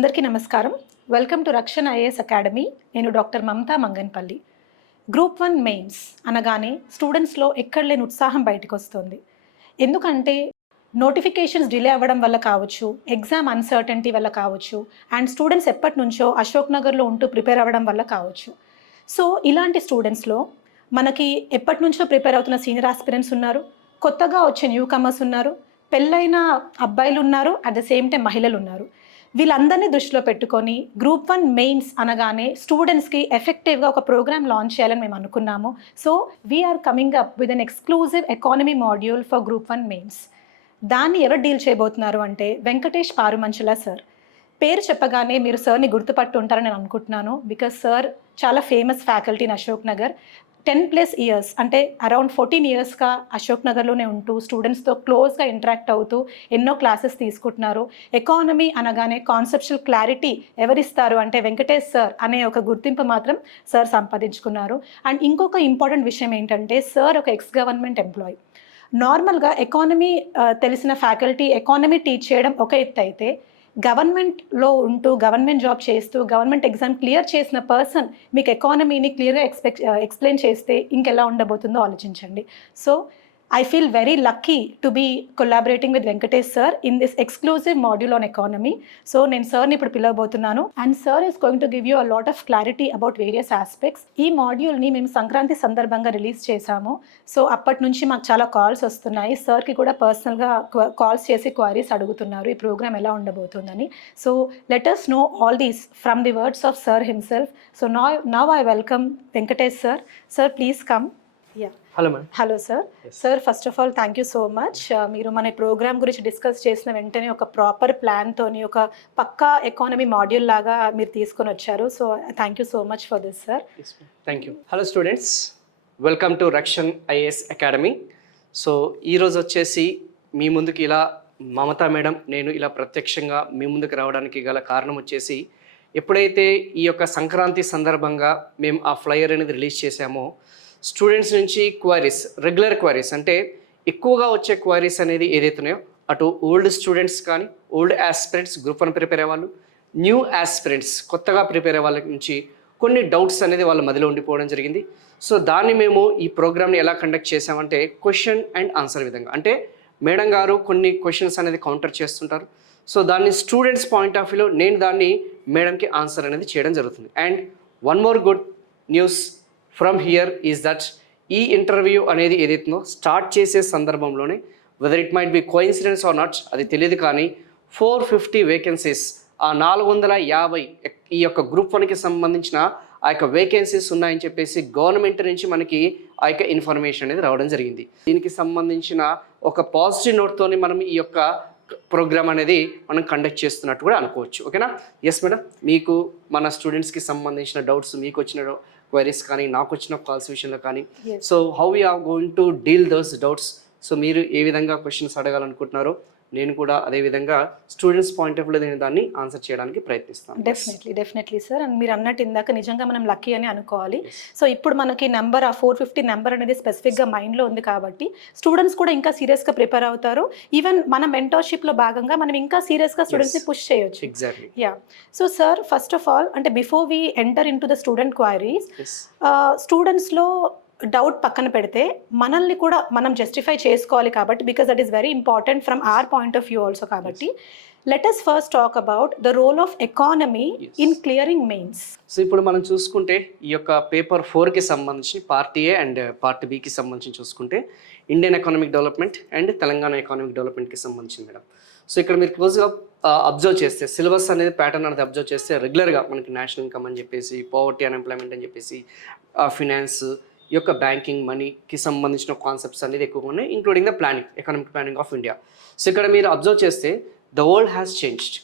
అందరికీ నమస్కారం. Welcome to రక్షణ ఐఏఎస్ అకాడమీ. నేను డాక్టర్ మమతా మంగన్పల్లి. గ్రూప్ 1 మెయిన్స్ అనగానే స్టూడెంట్స్లో ఎక్కడ లేని ఉత్సాహం బయటకు వస్తుంది. ఎందుకంటే నోటిఫికేషన్స్ డిలే అవ్వడం వల్ల కావచ్చు, ఎగ్జామ్ అన్సర్టనిటీ వల్ల కావచ్చు, అండ్ స్టూడెంట్స్ ఎప్పటి నుంచో అశోక్ నగర్లో ఉంటూ ప్రిపేర్ అవ్వడం వల్ల కావచ్చు. సో ఇలాంటి స్టూడెంట్స్లో మనకి ఎప్పటి నుంచో ప్రిపేర్ అవుతున్న సీనియర్ ఆస్పిరెంట్స్ ఉన్నారు, కొత్తగా వచ్చే న్యూ కమర్స్ ఉన్నారు, పెళ్ళైన అబ్బాయిలు ఉన్నారు, అట్ ద సేమ్ టైం మహిళలు ఉన్నారు. వీళ్ళందరినీ దృష్టిలో పెట్టుకొని గ్రూప్ 1 మెయిన్స్ అనగానే స్టూడెంట్స్కి ఎఫెక్టివ్గా ఒక ప్రోగ్రామ్ లాంచ్ చేయాలని మేము అనుకున్నాము. So we're coming up with an exclusive economy module for group 1 mains. దాన్ని ఎవరు డీల్ చేయబోతున్నారు అంటే వెంకటేష్ పారుమంచుల సార్. పేరు చెప్పగానే మీరు సార్ని గుర్తుపట్టు ఉంటారని నేను అనుకుంటున్నాను. బికాస్ సార్ చాలా famous faculty in Ashok Nagar. 10+ years అంటే అరౌండ్ 14 ఇయర్స్గా అశోక్ నగర్లోనే ఉంటూ స్టూడెంట్స్తో క్లోజ్గా ఇంటరాక్ట్ అవుతూ ఎన్నో క్లాసెస్ తీసుకుంటున్నారు. ఎకానమీ అనగానే కాన్సెప్చువల్ క్లారిటీ ఎవరిస్తారు అంటే వెంకటేష్ సార్ అనే ఒక గుర్తింపు మాత్రం సార్ సంపాదించుకున్నారు. అండ్ ఇంకొక ఇంపార్టెంట్ విషయం ఏంటంటే సార్ ఒక ఎక్స్ గవర్నమెంట్ ఎంప్లాయీ. నార్మల్గా ఎకానమీ తెలిసిన ఫ్యాకల్టీ ఎకానమీ టీచ్ చేయడం ఒక ఎత్తు అయితే, గవర్నమెంట్లో ఉంటూ గవర్నమెంట్ జాబ్ చేస్తూ గవర్నమెంట్ ఎగ్జామ్ క్లియర్ చేసిన పర్సన్ మీకు ఎకానమీని క్లియర్గా ఎక్స్ప్లెయిన్ చేస్తే ఇంకెలా ఉండబోతుందో ఆలోచించండి. So I feel very lucky to be collaborating with Venkatesh sir in this exclusive module on economy. So నేను సార్ని ఇప్పుడు పిలవబోతున్నాను and sir is going to give you a lot of clarity about various aspects. ఈ మాడ్యూల్ని మేము సంక్రాంతి సందర్భంగా release చేశాము. So అప్పటి నుంచి మాకు చాలా కాల్స్ వస్తున్నాయి. సార్కి కూడా పర్సనల్గా కాల్స్ చేసి క్వైరీస్ అడుగుతున్నారు ఈ ప్రోగ్రామ్ ఎలా ఉండబోతుందని. So let us know all these from the words of sir himself. So now I welcome Venkatesh sir. Sir, please come. Yeah. Hello sir. Sir first of all thank you so much. మీరు మన programme గురించి discuss చేసిన వెంటనే ఒక proper ప్లాన్తోని ఒక పక్కా economy module లాగా మీరు తీసుకొని వచ్చారు. So thank you so much for this sir. Thank you. Hello students, welcome to Rakshan IAS academy. So ఈరోజు వచ్చేసి మీ ముందుకు ఇలా మమతా మేడం నేను ఇలా ప్రత్యక్షంగా మీ ముందుకు రావడానికి గల కారణం వచ్చేసి, ఎప్పుడైతే ఈ యొక్క సంక్రాంతి సందర్భంగా మేము ఆ ఫ్లైయర్ అనేది రిలీజ్ చేశామో స్టూడెంట్స్ నుంచి క్వైరీస్, రెగ్యులర్ క్వైరీస్ అంటే ఎక్కువగా వచ్చే క్వైరీస్ అనేది ఏదైతున్నాయో అటు ఓల్డ్ స్టూడెంట్స్ కానీ, ఓల్డ్ ఆస్పిరెంట్స్ గ్రూప్ 1 ప్రిపేర్ అయ్యే వాళ్ళు, న్యూ ఆస్పిరెంట్స్ కొత్తగా ప్రిపేర్ అయ్యే వాళ్ళ నుంచి కొన్ని డౌట్స్ అనేది వాళ్ళ మధ్యలో ఉండిపోవడం జరిగింది. సో దాన్ని మేము ఈ ప్రోగ్రామ్ని ఎలా కండక్ట్ చేసామంటే క్వశ్చన్ అండ్ ఆన్సర్ విధంగా, అంటే మేడం గారు కొన్ని క్వశ్చన్స్ అనేది కౌంటర్ చేస్తుంటారు. సో దాన్ని స్టూడెంట్స్ పాయింట్ ఆఫ్ వ్యూలో నేను దాన్ని మేడంకి ఆన్సర్ అనేది చేయడం జరుగుతుంది. And one more good news from here is that ఈ ఇంటర్వ్యూ అనేది ఏదైతుందో స్టార్ట్ చేసే సందర్భంలోనే, whether it might be coincidence or not అది తెలియదు, కానీ 450 వేకెన్సీస్, ఆ 450 ఈ యొక్క గ్రూప్ 1కి సంబంధించిన ఆ యొక్క వేకెన్సీస్ ఉన్నాయని చెప్పేసి గవర్నమెంట్ నుంచి మనకి ఆ యొక్క ఇన్ఫర్మేషన్ అనేది రావడం జరిగింది. దీనికి సంబంధించిన ఒక పాజిటివ్ నోట్తోని మనం ఈ యొక్క ప్రోగ్రామ్ అనేది మనం కండక్ట్ చేస్తున్నట్టు కూడా అనుకోవచ్చు. ఓకేనా? ఎస్ మేడం, మీకు మన స్టూడెంట్స్కి సంబంధించిన డౌట్స్, మీకు వచ్చిన క్వైరీస్ కానీ, నాకు వచ్చిన కాల్స్ విషయంలో కానీ, so how we're going to deal those doubts. So మీరు ఏ విధంగా క్వశ్చన్స్ అడగాలనుకుంటున్నారో నేను కూడా అదే విధంగా స్టూడెంట్స్ పాయింట్ ఆఫ్ వ్యూలో నేను దాన్ని ఆన్సర్ చేయడానికి ప్రయత్నిస్తాను. Definitely sir. అండ్ మీరు అన్నట్టు ఇందాక నిజంగా మనం లక్కీ అని అనుకోవాలి. సో ఇప్పుడు మనకి నెంబర్, ఆ 450 నెంబర్ అనేది స్పెసిఫిక్గా మైండ్లో ఉంది కాబట్టి స్టూడెంట్స్ కూడా ఇంకా సీరియస్గా ప్రిపేర్ అవుతారు. ఈవెన్ మన మెంటర్షిప్లో భాగంగా మనం ఇంకా సీరియస్గా స్టూడెంట్స్ని పుష్ చేయొచ్చు. Exactly. Yeah. So sir first of all అంటే before we enter into the student queries, స్టూడెంట్స్లో డౌట్ పక్కన పెడితే మనల్ని కూడా మనం జస్టిఫై చేసుకోవాలి కాబట్టి, because that is very important from our point of view also. కాబట్టి let us first talk about the role of economy in clearing mains. సో ఇప్పుడు మనం చూసుకుంటే ఈ యొక్క పేపర్ 4కి సంబంధించి పార్ట్ ఏ అండ్ పార్ట్ బికి సంబంధించి చూసుకుంటే Indian economic development and Telangana economic డెవలప్మెంట్కి సంబంధించి మేడం. సో ఇక్కడ మీరు క్లోజ్గా అబ్జర్వ్ చేస్తే సిలబస్ అనేది ప్యాటర్న్ అనేది అబ్జర్వ్ చేస్తే రెగ్యులర్గా మనకి నేషనల్ ఇన్కమ్ అని చెప్పేసి, పావర్టీ అన్ఎంప్లాయ్మెంట్ అని చెప్పేసి, ఫినాన్స్, ఈ యొక్క బ్యాంకింగ్, మనీకి సంబంధించిన కాన్సెప్ట్స్ అనేది ఎక్కువగా ఉన్నాయి, including the planning, economic planning of India. So ఇక్కడ మీరు అబ్జర్వ్ చేస్తే ద వరల్డ్ హ్యాస్ చేంజ్డ్.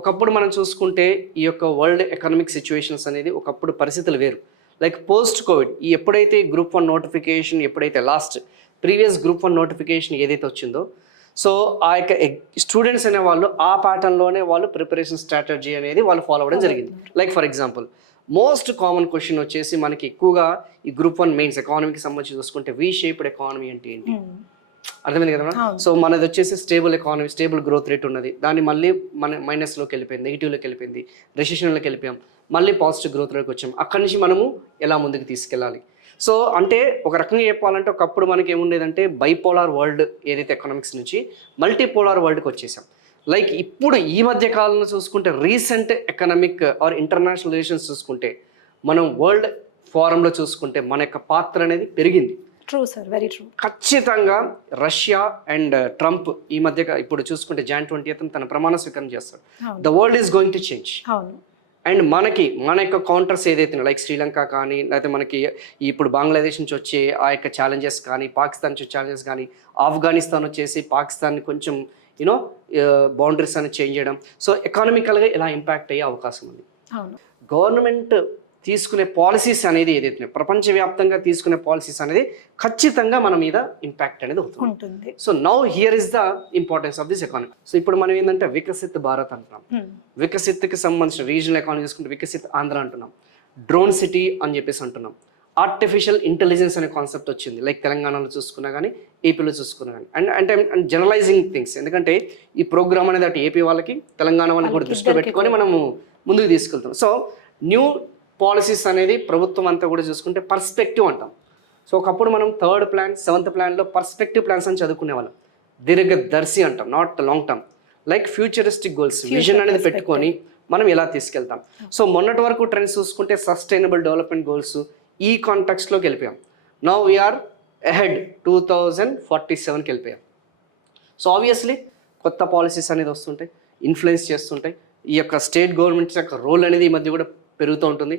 ఒకప్పుడు మనం చూసుకుంటే ఈ యొక్క వరల్డ్ ఎకనామిక్ సిచ్యువేషన్స్ అనేది ఒకప్పుడు పరిస్థితులు వేరు. లైక్ పోస్ట్ కోవిడ్, ఈ ఎప్పుడైతే గ్రూప్ 1 నోటిఫికేషన్, ఎప్పుడైతే ప్రీవియస్ గ్రూప్ 1 నోటిఫికేషన్ ఏదైతే వచ్చిందో, సో ఆ యొక్క స్టూడెంట్స్ అనే వాళ్ళు ఆ ప్యాటర్న్లోనే వాళ్ళు ప్రిపరేషన్ స్ట్రాటజీ అనేది వాళ్ళు ఫాలో అవ్వడం జరిగింది. Like for example most common question వచ్చేసి మనకి ఎక్కువగా ఈ గ్రూప్ 1 మెయిన్స్ ఎకానమీకి సంబంధించి చూసుకుంటే వి షేప్డ్ ఎకానమీ అంటే ఏంటి, అర్థమైంది కదా మేడం. అవును. సో మనది వచ్చేసి stable economy, stable growth rate ఉన్నది. దాన్ని మళ్ళీ మన మైనస్లోకి వెళ్ళిపోయింది, నెగిటివ్లోకి వెళ్ళిపోయింది, రెసిషన్లోకి వెళ్ళిపోయాం, మళ్ళీ పాజిటివ్ గ్రోత్ రేట్కి వచ్చాం. అక్కడి నుంచి మనము ఎలా ముందుకు తీసుకెళ్ళాలి. సో అంటే ఒక రకంగా చెప్పాలంటే ఒకప్పుడు మనకి ఏముండేదంటే బైపోలార్ వరల్డ్ ఏదైతే ఎకనామిక్స్ నుంచి మల్టీపోలార్ వరల్డ్కి వచ్చేసాం. లైక్ ఇప్పుడు ఈ మధ్య కాలంలో చూసుకుంటే recent economic or international relations చూసుకుంటే మనం వరల్డ్ ఫోరంలో చూసుకుంటే మన యొక్క పాత్ర అనేది పెరిగింది. True sir, very true. ఖచ్చితంగా రష్యా అండ్ ట్రంప్ ఈ మధ్య ఇప్పుడు చూసుకుంటే Jan 20th తన ప్రమాణ స్వీకారం చేస్తాడు. The world is going to change. అవును. అండ్ మన యొక్క కౌంటర్స్ ఏదైతే లైక్ శ్రీలంక కానీ, లేకపోతే మనకి ఇప్పుడు బంగ్లాదేశ్ నుంచి వచ్చే ఆ యొక్క ఛాలెంజెస్ కానీ, పాకిస్తాన్ నుంచి ఛాలెంజెస్ కానీ, ఆఫ్ఘనిస్తాన్ వచ్చేసి పాకిస్తాన్ని కొంచెం యూనో బౌండరీస్ అని చేంజ్ చేయడం. సో ఎకానమికల్గా ఇలా ఇంపాక్ట్ అయ్యే అవకాశం ఉంది. అవును. గవర్నమెంట్ తీసుకునే పాలసీస్ అనేది ఏదైతే ప్రపంచవ్యాప్తంగా తీసుకునే పాలసీస్ అనేది ఖచ్చితంగా మన మీద ఇంపాక్ట్ అనేది ఉంటుంది. So now here is the importance of this economy. So ఇప్పుడు మనం ఏంటంటే వికసిత్ భారత్ అంటున్నాం. వికసిత్కి సంబంధించిన రీజనల్ ఎకానమీ తీసుకుంటే వికసిత్ ఆంధ్ర అంటున్నాం, డ్రోన్ సిటీ అని చెప్పేసి అంటున్నాం, ఆర్టిఫిషియల్ ఇంటెలిజెన్స్ అనే కాన్సెప్ట్ వచ్చింది. లైక్ తెలంగాణలో చూసుకున్నా కానీ, ఏపీలో చూసుకున్నా కానీ. అంటే జనరలైజింగ్ థింగ్స్, ఎందుకంటే ఈ ప్రోగ్రామ్ అనేది అటు ఏపీ వాళ్ళకి, తెలంగాణ వాళ్ళకి కూడా దృష్టిలో పెట్టుకొని మనము ముందుకు తీసుకెళ్తాం. సో న్యూ పాలసీస్ అనేది ప్రభుత్వం అంతా కూడా చూసుకుంటే పర్స్పెక్టివ్ అంటాం. సో ఒకప్పుడు మనం 3rd ప్లాన్ 7th ప్లాన్లో పర్స్పెక్టివ్ ప్లాన్స్ అని చదువుకునే వాళ్ళం. దీర్ఘదర్శి అంటాం, not long term. Like futuristic goals, vision అనేది పెట్టుకొని మనం ఎలా తీసుకెళ్తాం. సో మొన్నటి వరకు ట్రెండ్స్ చూసుకుంటే సస్టైనబుల్ డెవలప్మెంట్ గోల్స్ ఈ కాంటెక్స్ట్లోకి వెళ్ళిపోయాం. నౌ వీఆర్ అహెడ్ 2047కి వెళ్ళిపోయాం. సో ఆబ్వియస్లీ కొత్త పాలసీస్ అనేది వస్తుంటాయి, ఇన్ఫ్లుయెన్స్ చేస్తుంటాయి. ఈ యొక్క స్టేట్ గవర్నమెంట్స్ యొక్క రోల్ అనేది ఈ మధ్య కూడా పెరుగుతూ ఉంటుంది.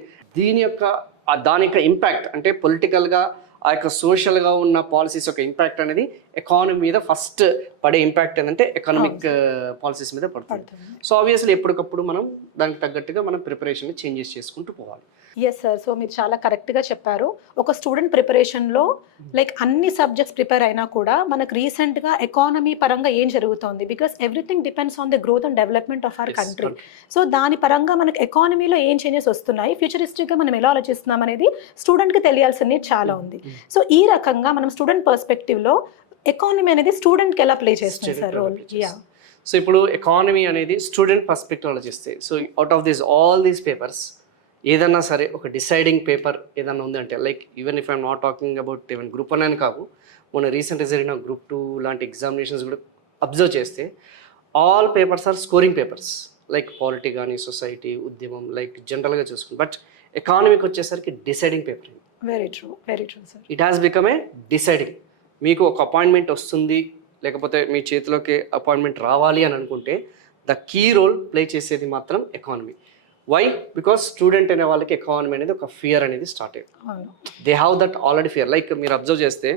దాని యొక్క ఇంపాక్ట్ అంటే పొలిటికల్గా ఆ యొక్క సోషల్గా ఉన్న పాలసీస్ యొక్క ఇంపాక్ట్ అనేది ఎకానమీ మీద ఫస్ట్ పడే ఇంపాక్ట్ ఏంటంటే ఎకనామిక్ పాలసీస్ మీద పడుతుంది. సో ఆబ్వియస్లీ ఎప్పటికప్పుడు మనం దానికి తగ్గట్టుగా మనం ప్రిపరేషన్ చేంజెస్ చేసుకుంటూ పోవాలి. Yes sir. సో మీరు చాలా కరెక్ట్గా చెప్పారు. ఒక స్టూడెంట్ ప్రిపరేషన్లో లైక్ అన్ని సబ్జెక్ట్స్ ప్రిపేర్ అయినా కూడా మనకు రీసెంట్గా ఎకానమీ పరంగా ఏం జరుగుతోంది, because everything depends on the growth and development of our country. So దాని పరంగా మనకు ఎకానమీలో ఏం చేంజెస్ వస్తున్నాయి, ఫ్యూచరిస్టిక్గా మనం ఎలా ఆలోచిస్తున్నాం అనేది స్టూడెంట్కి తెలియాల్సింది చాలా ఉంది. సో ఈ రకంగా మనం స్టూడెంట్ పర్స్పెక్టివ్లో ఎకానమీ అనేది స్టూడెంట్కి ఎలా ప్లే చేస్తుంది సార్ రోల్? సో ఇప్పుడు ఎకానమీ అనేది స్టూడెంట్ పర్స్పెక్టివ్ ఆలోచిస్తే, so out of all these papers ఏదన్నా సరే ఒక డిసైడింగ్ పేపర్ ఏదన్నా ఉందంటే, like even if I'm not talking about even group 1 అని కాదు, మొన్న రీసెంట్గా జరిగిన గ్రూప్ 2 లాంటి ఎగ్జామినేషన్స్ కూడా అబ్జర్వ్ చేస్తే all papers are scoring papers. Like polity కానీ, సొసైటీ, ఉద్యమం, లైక్ జనరల్గా చూసుకుని. బట్ ఎకానమీకి వచ్చేసరికి deciding paper. Very true, very true sir. It has become a deciding. మీకు ఒక అపాయింట్మెంట్ వస్తుంది, లేకపోతే మీ చేతిలోకి అపాయింట్మెంట్ రావాలి అని అనుకుంటే ద కీ రోల్ ప్లే చేసేది మాత్రం ఎకానమీ. వై? బికాస్ స్టూడెంట్ అనే వాళ్ళకి ఎకానమీ అనేది ఒక ఫియర్ అనేది స్టార్ట్ అయ్యింది. They have that already fear. Like మీరు అబ్జర్వ్ చేస్తే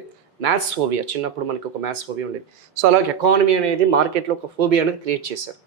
మ్యాథ్స్ ఫోబియా, చిన్నప్పుడు మనకి ఒక మ్యాథ్స్ ఫోబియా ఉండేది. సో అలాగే ఎకానమీ అనేది మార్కెట్లో ఒక ఫోబియా అనేది క్రియేట్ చేశారు.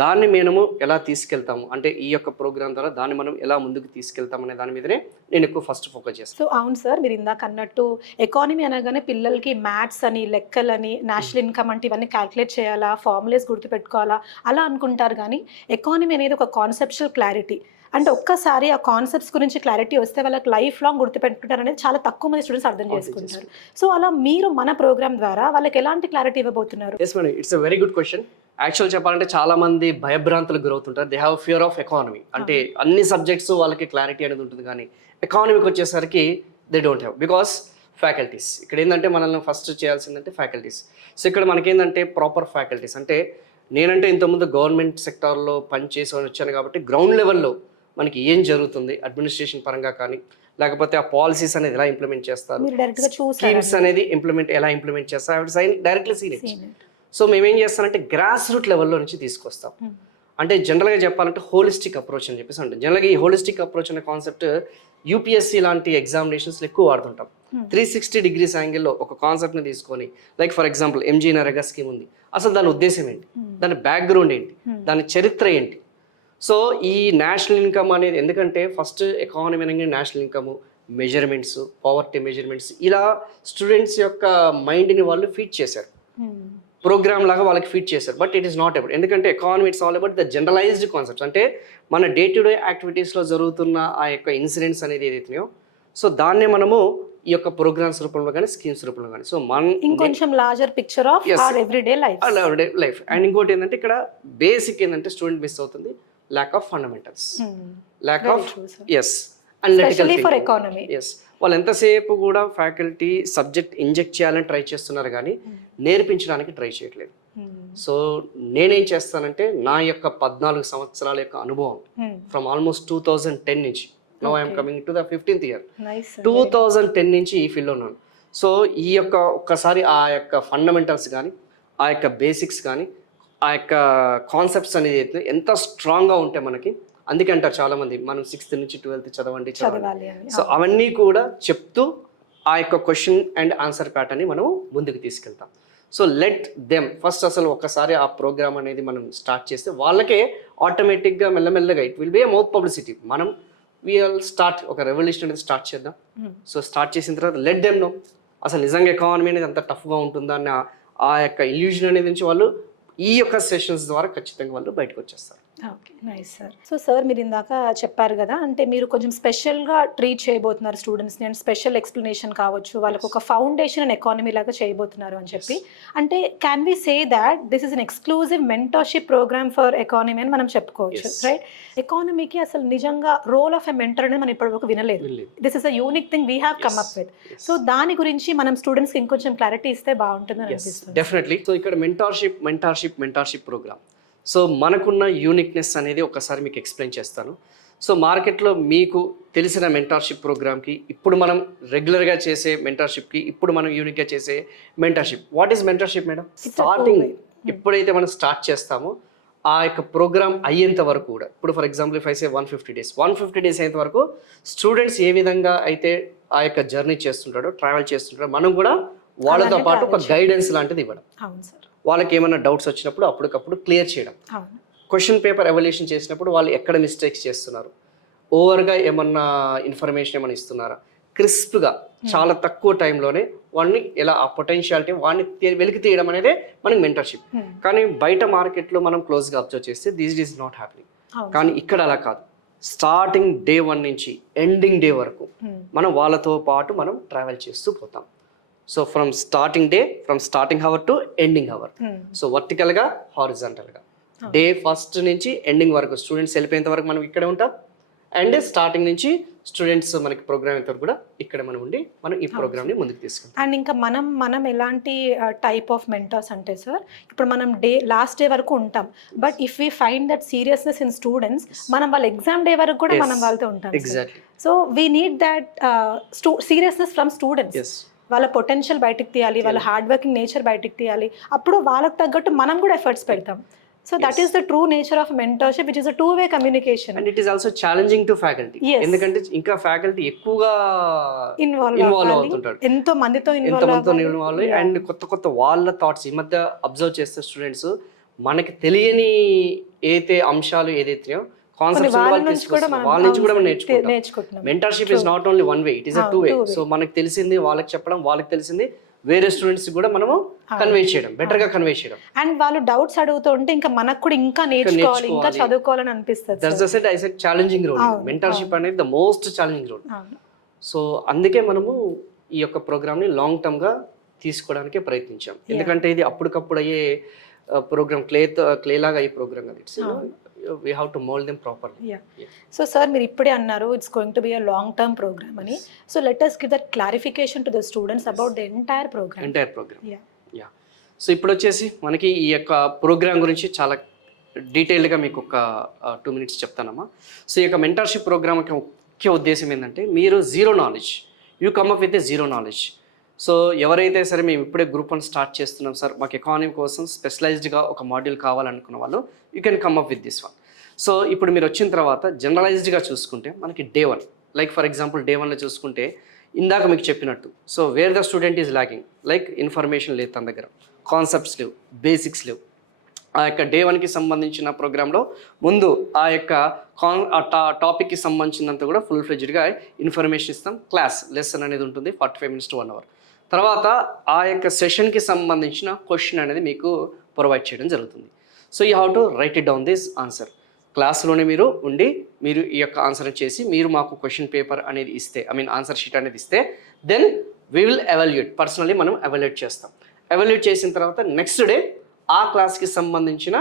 దాన్ని మనము ఎలా తీసుకెళ్తాము అంటే ఈ యొక్క ప్రోగ్రామ్ ద్వారా దాన్ని మనం ఎలా ముందుకు తీసుకెళ్తాం అనే దాని మీదనే నేను ఎక్కువ ఫస్ట్ ఫోకస్ చేస్తాను. సో అవును సార్, మీరు ఇందాక అన్నట్టు ఎకానమీ అనగానే పిల్లలకి మ్యాథ్స్ అని, లెక్కలని, నేషనల్ ఇన్కమ్ అంటే ఇవన్నీ క్యాల్కులేట్ చేయాలా, ఫార్ములేస్ గుర్తుపెట్టుకోవాలా అలా అనుకుంటారు. కానీ ఎకానమీ అనేది ఒక కాన్సెప్చువల్ క్లారిటీ. అంటే ఒక్కసారి ఆ కాన్సెప్ట్స్ గురించి క్లారిటీ వస్తే వాళ్ళకి లైఫ్ లాంగ్ గుర్తుపెట్టుకుంటారు అనేది చాలా తక్కువ మంది స్టూడెంట్స్ అర్థం చేసుకుంటారు. సో అలా మీరు మన ప్రోగ్రామ్ ద్వారా వాళ్ళకి ఎలాంటి క్లారిటీ ఇవ్వబోతున్నారు? Yes madam, it's a very good question. Actual చెప్పాలంటే చాలా మంది భయభ్రాంతులకు గురవుతుంటారు. They have fear of economy. అంటే అన్ని సబ్జెక్ట్స్ వాళ్ళకి క్లారిటీ అనేది ఉంటుంది, కానీ ఎకానమీకి వచ్చేసరికి they don't have. Because faculties ఇక్కడ ఏంటంటే మనల్ని ఫస్ట్ చేయాల్సిందంటే ఫ్యాకల్టీస్. సో ఇక్కడ మనకేంటంటే ప్రాపర్ ఫ్యాకల్టీస్ అంటే నేనంటే ఇంతకుముందు గవర్నమెంట్ సెక్టార్లో పనిచేసి వచ్చాను కాబట్టి గ్రౌండ్ లెవెల్లో మనకి ఏం జరుగుతుంది అడ్మినిస్ట్రేషన్ పరంగా కానీ, లేకపోతే ఆ పాలసీస్ అనేది ఎలా ఇంప్లిమెంట్ చేస్తారు, స్కీమ్స్ అనేది ఎలా ఇంప్లిమెంట్ చేస్తారు, డైరెక్ట్లీ సీన్ ఇట్. సో మేమేం చేస్తామంటే గ్రాస్ రూట్ లెవెల్లో నుంచి తీసుకొస్తాం. అంటే జనరల్గా చెప్పాలంటే హోలిస్టిక్ అప్రోచ్ అని చెప్పేసి ఉంటుంది. జనరల్గా ఈ హోలిస్టిక్ అప్రోచ్ అనే కాన్సెప్ట్ యూపీఎస్సీ లాంటి ఎగ్జామినేషన్స్లో ఎక్కువ వాడుతుంటాం. 360 degrees యాంగిల్లో ఒక కాన్సెప్ట్ని తీసుకొని, like for example MG NREGA scheme ఉంది. అసలు దాని ఉద్దేశం ఏంటి, దాని బ్యాక్గ్రౌండ్ ఏంటి, దాని చరిత్ర ఏంటి. సో ఈ నేషనల్ ఇన్కమ్ అనేది, ఎందుకంటే ఫస్ట్ ఎకానమీ అనేది national income, measurements, poverty measurements, ఇలా స్టూడెంట్స్ యొక్క మైండ్ని వాళ్ళు ఫీడ్ చేశారు, ప్రోగ్రామ్ లాగా వాళ్ళకి ఫీడ్ చేశారు. But it is not about, ఎందుకంటే economy it's all about the generalised concepts. అంటే మన డే టు డే యాక్టివిటీస్లో జరుగుతున్న ఆ యొక్క ఇన్సిడెంట్స్ అనేది ఏదైతున్నాయో, సో దాన్నే మనము ఈ యొక్క ప్రోగ్రామ్స్ రూపంలో కానీ స్కీమ్స్ రూపంలో కానీ. సో ఇంకొంచెం larger picture of our everyday life. And ఇంకోటి ఏంటంటే ఇక్కడ బేసిక్ ఏంటంటే స్టూడెంట్ మిస్ అవుతుంది lack of fundamentals, lack of analytical for economy. Yes, వాళ్ళు ఎంతసేపు కూడా ఫ్యాకల్టీ సబ్జెక్ట్ ఇంజెక్ట్ చేయాలని ట్రై చేస్తున్నారు కానీ నేర్పించడానికి ట్రై చేయట్లేదు. సో నేనేం చేస్తానంటే నా యొక్క 14 సంవత్సరాల యొక్క అనుభవం ఫ్రమ్ ఆల్మోస్ట్ 2010 నుంచి, now I'm coming to the 15th year, 2010 నుంచి ఈ ఫీల్డ్లో ఉన్నాను. సో ఈ యొక్క ఒక్కసారి ఆ యొక్క ఫండమెంటల్స్ కానీ ఆ యొక్క బేసిక్స్ కానీ ఆ యొక్క కాన్సెప్ట్స్ అనేది ఎంత స్ట్రాంగ్గా ఉంటే మనకి, అందుకే అంటారు చాలామంది మనం 6th నుంచి 12th చదవండి. సో అవన్నీ కూడా చెప్తూ ఆ యొక్క క్వశ్చన్ అండ్ ఆన్సర్ ప్యాటర్న్ని మనం ముందుకు తీసుకెళ్తాం. సో లెట్ దెమ్ ఫస్ట్ అసలు ఒకసారి ఆ ప్రోగ్రామ్ అనేది మనం స్టార్ట్ చేస్తే వాళ్ళకే ఆటోమేటిక్గా మెల్లమెల్లగా it will B A mouth publicity. మనం విల్ స్టార్ట్ ఒక రెవల్యూషన్ అనేది స్టార్ట్ చేద్దాం. సో స్టార్ట్ చేసిన తర్వాత లెట్ దెమ్ నో అసలు నిజంగా ఎకానమీ అనేది అంత టఫ్గా ఉంటుందా అని ఆ యొక్క ఇల్యూజన్ అనేది నుంచి వాళ్ళు ఈ యొక్క సెషన్స్ ద్వారా ఖచ్చితంగా వాళ్ళు బయటకు వచ్చేస్తారు. Okay, nice sir. So sir మీరు ఇందాక చెప్పారు కదా, అంటే మీరు కొంచెం స్పెషల్గా ట్రీట్ చేయబోతున్నారు స్టూడెంట్స్ని, అండ్ స్పెషల్ ఎక్స్ప్లెనేషన్ కావచ్చు, వాళ్ళకు ఒక ఫౌండేషన్ అండ్ ఎకానమీ లాగా చేయబోతున్నారు అని చెప్పి. అంటే can we say that this is an exclusive mentorship programme for economy అని మనం చెప్పుకోవచ్చు, రైట్? ఎకానమీకి అసలు నిజంగా రోల్ ఆఫ్ ఎ మెంటర్ అనేది మనం ఇప్పటివరకు వినలేదు. This is a unique thing we have come up with. So దాని గురించి మనం స్టూడెంట్స్కి ఇంకొంచెం క్లారిటీ ఇస్తే బాగుంటుందని అనిపిస్తుంది. డెఫినెట్లీ. సో ఇక్కడ మెంటార్షిప్ ప్రోగ్రామ్, సో మనకున్న యూనిక్నెస్ అనేది ఒకసారి మీకు ఎక్స్ప్లెయిన్ చేస్తాను. సో మార్కెట్లో మీకు తెలిసిన మెంటార్షిప్ ప్రోగ్రామ్కి, ఇప్పుడు మనం రెగ్యులర్గా చేసే మెంటార్షిప్కి, ఇప్పుడు మనం యూనిక్గా చేసే mentorship, what is mentorship madam? Starting ఎప్పుడైతే మనం స్టార్ట్ చేస్తామో ఆ యొక్క ప్రోగ్రామ్ అయ్యేంత వరకు కూడా, ఇప్పుడు for example if I say 150 days అయ్యేంత వరకు స్టూడెంట్స్ ఏ విధంగా అయితే ఆ యొక్క జర్నీ చేస్తుంటాడో, ట్రావెల్ చేస్తుంటాడో, మనం కూడా వాళ్ళతో పాటు ఒక గైడెన్స్ లాంటిది ఇవ్వడం. వాళ్ళకి ఏమైనా డౌట్స్ వచ్చినప్పుడు అప్పటికప్పుడు క్లియర్ చేయడం. క్వశ్చన్ పేపర్ ఎవాల్యుయేషన్ చేసినప్పుడు వాళ్ళు ఎక్కడ మిస్టేక్స్ చేస్తున్నారు, ఓవర్గా ఏమన్నా ఇన్ఫర్మేషన్ ఏమైనా ఇస్తున్నారా, క్రిస్ప్గా చాలా తక్కువ టైంలోనే వాడిని ఎలా ఆ పొటెన్షియాలిటీ వాడిని వెలికి తీయడం అనేది మనకి మెంటర్షిప్. కానీ బయట మార్కెట్లో మనం క్లోజ్గా అబ్జర్వ్ చేస్తే దిస్ ఈజ్ నాట్ హ్యాపెనింగ్. కానీ ఇక్కడ అలా కాదు. స్టార్టింగ్ day 1 నుంచి ఎండింగ్ డే వరకు మనం వాళ్ళతో పాటు మనం ట్రావెల్ చేస్తూ పోతాం. So from starting hour to ending hour. So వర్టికల్గా, హారిజాంటల్గా డే ఫస్ట్ నుంచి ఎండింగ్ వరకు స్టూడెంట్స్ వెళ్ళిపోయేంత వరకు మనం ఇక్కడే ఉంటాం. అండ్ స్టార్టింగ్ నుంచి స్టూడెంట్స్ మనకి ప్రోగ్రామ్ ఎంత కూడా ఇక్కడ మనం ఉండి మనం ఈ ప్రోగ్రామ్ని ముందుకు తీసుకుంటాం. అండ్ ఇంకా మనం ఎలాంటి టైప్ ఆఫ్ మెంటర్స్ అంటే సార్, ఇప్పుడు మనం లాస్ట్ డే వరకు ఉంటాం, but if we find that seriousness in students, మనం వాళ్ళ ఎగ్జామ్ డే వరకు కూడా మనం వాళ్ళతో ఉంటాం. Exactly. So we need that seriousness from students. వాళ్ళ పొటెన్షియల్ బయటకు తీయాలి, వాళ్ళ హార్డ్ వర్కింగ్ నేచర్ బయటకు తీయాలి, అప్పుడు వాళ్ళకి తగ్గట్టు మనం కూడా ఎఫర్ట్స్ పెడతాం. So that is the true nature of mentorship, which is a two-way communication. And it is also challenging to faculty. ఎందుకంటే ఇంకా ఫ్యాకల్టీ ఎక్కువగా ఇన్వాల్వ్ అవుతుంటారు, ఎంతో మందితో ఇన్వాల్వ్. అండ్ కొత్త వాళ్ళ థాట్స్ ఈ మధ్య అబ్జర్వ్ చేస్తే స్టూడెంట్స్ మనకి తెలియని ఏదైతే అంశాలు ఏదైతే కాన్సెప్ట్స్ వాళ్ళ నుంచి కూడా మనం నేర్చుకుంటాం. Mentorship is not only one way, it is a two way. So మనకి తెలిసింది వాళ్ళకి చెప్పడం, వాళ్ళకి తెలిసింది వేరే స్టూడెంట్స్ కూడా మనము కన్వే చేయడం, బెటర్ గా కన్వే చేయడం. అండ్ వాళ్ళు డౌట్స్ అడుగుతూ ఉంటే ఇంకా మనకు కూడా ఇంకా నేర్చుకోవాలి, ఇంకా చదువుకోవాలని అనిపిస్తుంది. That's the set I said challenging role. Mentorship అనేది the most challenging role. So అందుకే మనము ఈ యొక్క ప్రోగ్రామ్ ని లాంగ్ టర్మ్ గా తీసుకోవడానికి ప్రయత్నించాం. ఎందుకంటే ఇది అప్పటికప్పుడు అయ్యే ప్రోగ్రామ్, క్లే లాగా అయ్యే ప్రోగ్రామ్ కదా. It's we have to mold them properly. So sir, మీరు ఇప్పుడే అన్నారు it's going to be a long term program అని. So let us give that clarification to the students about the entire program. Yeah. So ఇప్పుడు వచ్చేసి మనకి ఈ యొక్క programme గురించి చాలా డీటెయిల్గా మీకు ఒక 2 minutes చెప్తానమ్మా. సో ఈ యొక్క మెంటర్షిప్ ప్రోగ్రామ్ యొక్క ముఖ్య ఉద్దేశం ఏంటంటే, మీరు zero knowledge, you come up with a zero knowledge. So ఎవరైతే సరే మేము ఇప్పుడే గ్రూప్ 1 స్టార్ట్ చేస్తున్నాం సార్, మాకు ఎకానమీ కోసం స్పెషలైజ్డ్గా ఒక మాడ్యూల్ కావాలనుకున్న వాళ్ళు you can come up with this one. So ఇప్పుడు మీరు వచ్చిన తర్వాత జనరలైజ్డ్గా చూసుకుంటే మనకి day 1, like for example day 1లో చూసుకుంటే ఇందాక మీకు చెప్పినట్టు, so where the student is lacking, like information లేదు తన దగ్గర, కాన్సెప్ట్స్ లేవు, బేసిక్స్ లేవు. ఆ యొక్క డే 1కి సంబంధించిన ప్రోగ్రాంలో ముందు ఆ యొక్క టాపిక్కి సంబంధించినంత కూడా ఫుల్ ఫ్లెడ్జ్డ్గా ఇన్ఫర్మేషన్ ఇస్తాం. క్లాస్ లెసన్ అనేది ఉంటుంది 45 minutes to 1 hour. తర్వాత ఆ యొక్క సెషన్కి సంబంధించిన క్వశ్చన్ అనేది మీకు ప్రొవైడ్ చేయడం జరుగుతుంది. So you have to write it down this answer. క్లాస్లోనే మీరు ఉండి మీరు ఈ యొక్క ఆన్సర్ చేసి మీరు మాకు క్వశ్చన్ పేపర్ అనేది ఇస్తే, ఆన్సర్ షీట్ అనేది ఇస్తే then we will evaluate, personally మనం ఎవాల్యుయేట్ చేస్తాం. ఎవాల్యుయేట్ చేసిన తర్వాత నెక్స్ట్ డే ఆ క్లాస్కి సంబంధించిన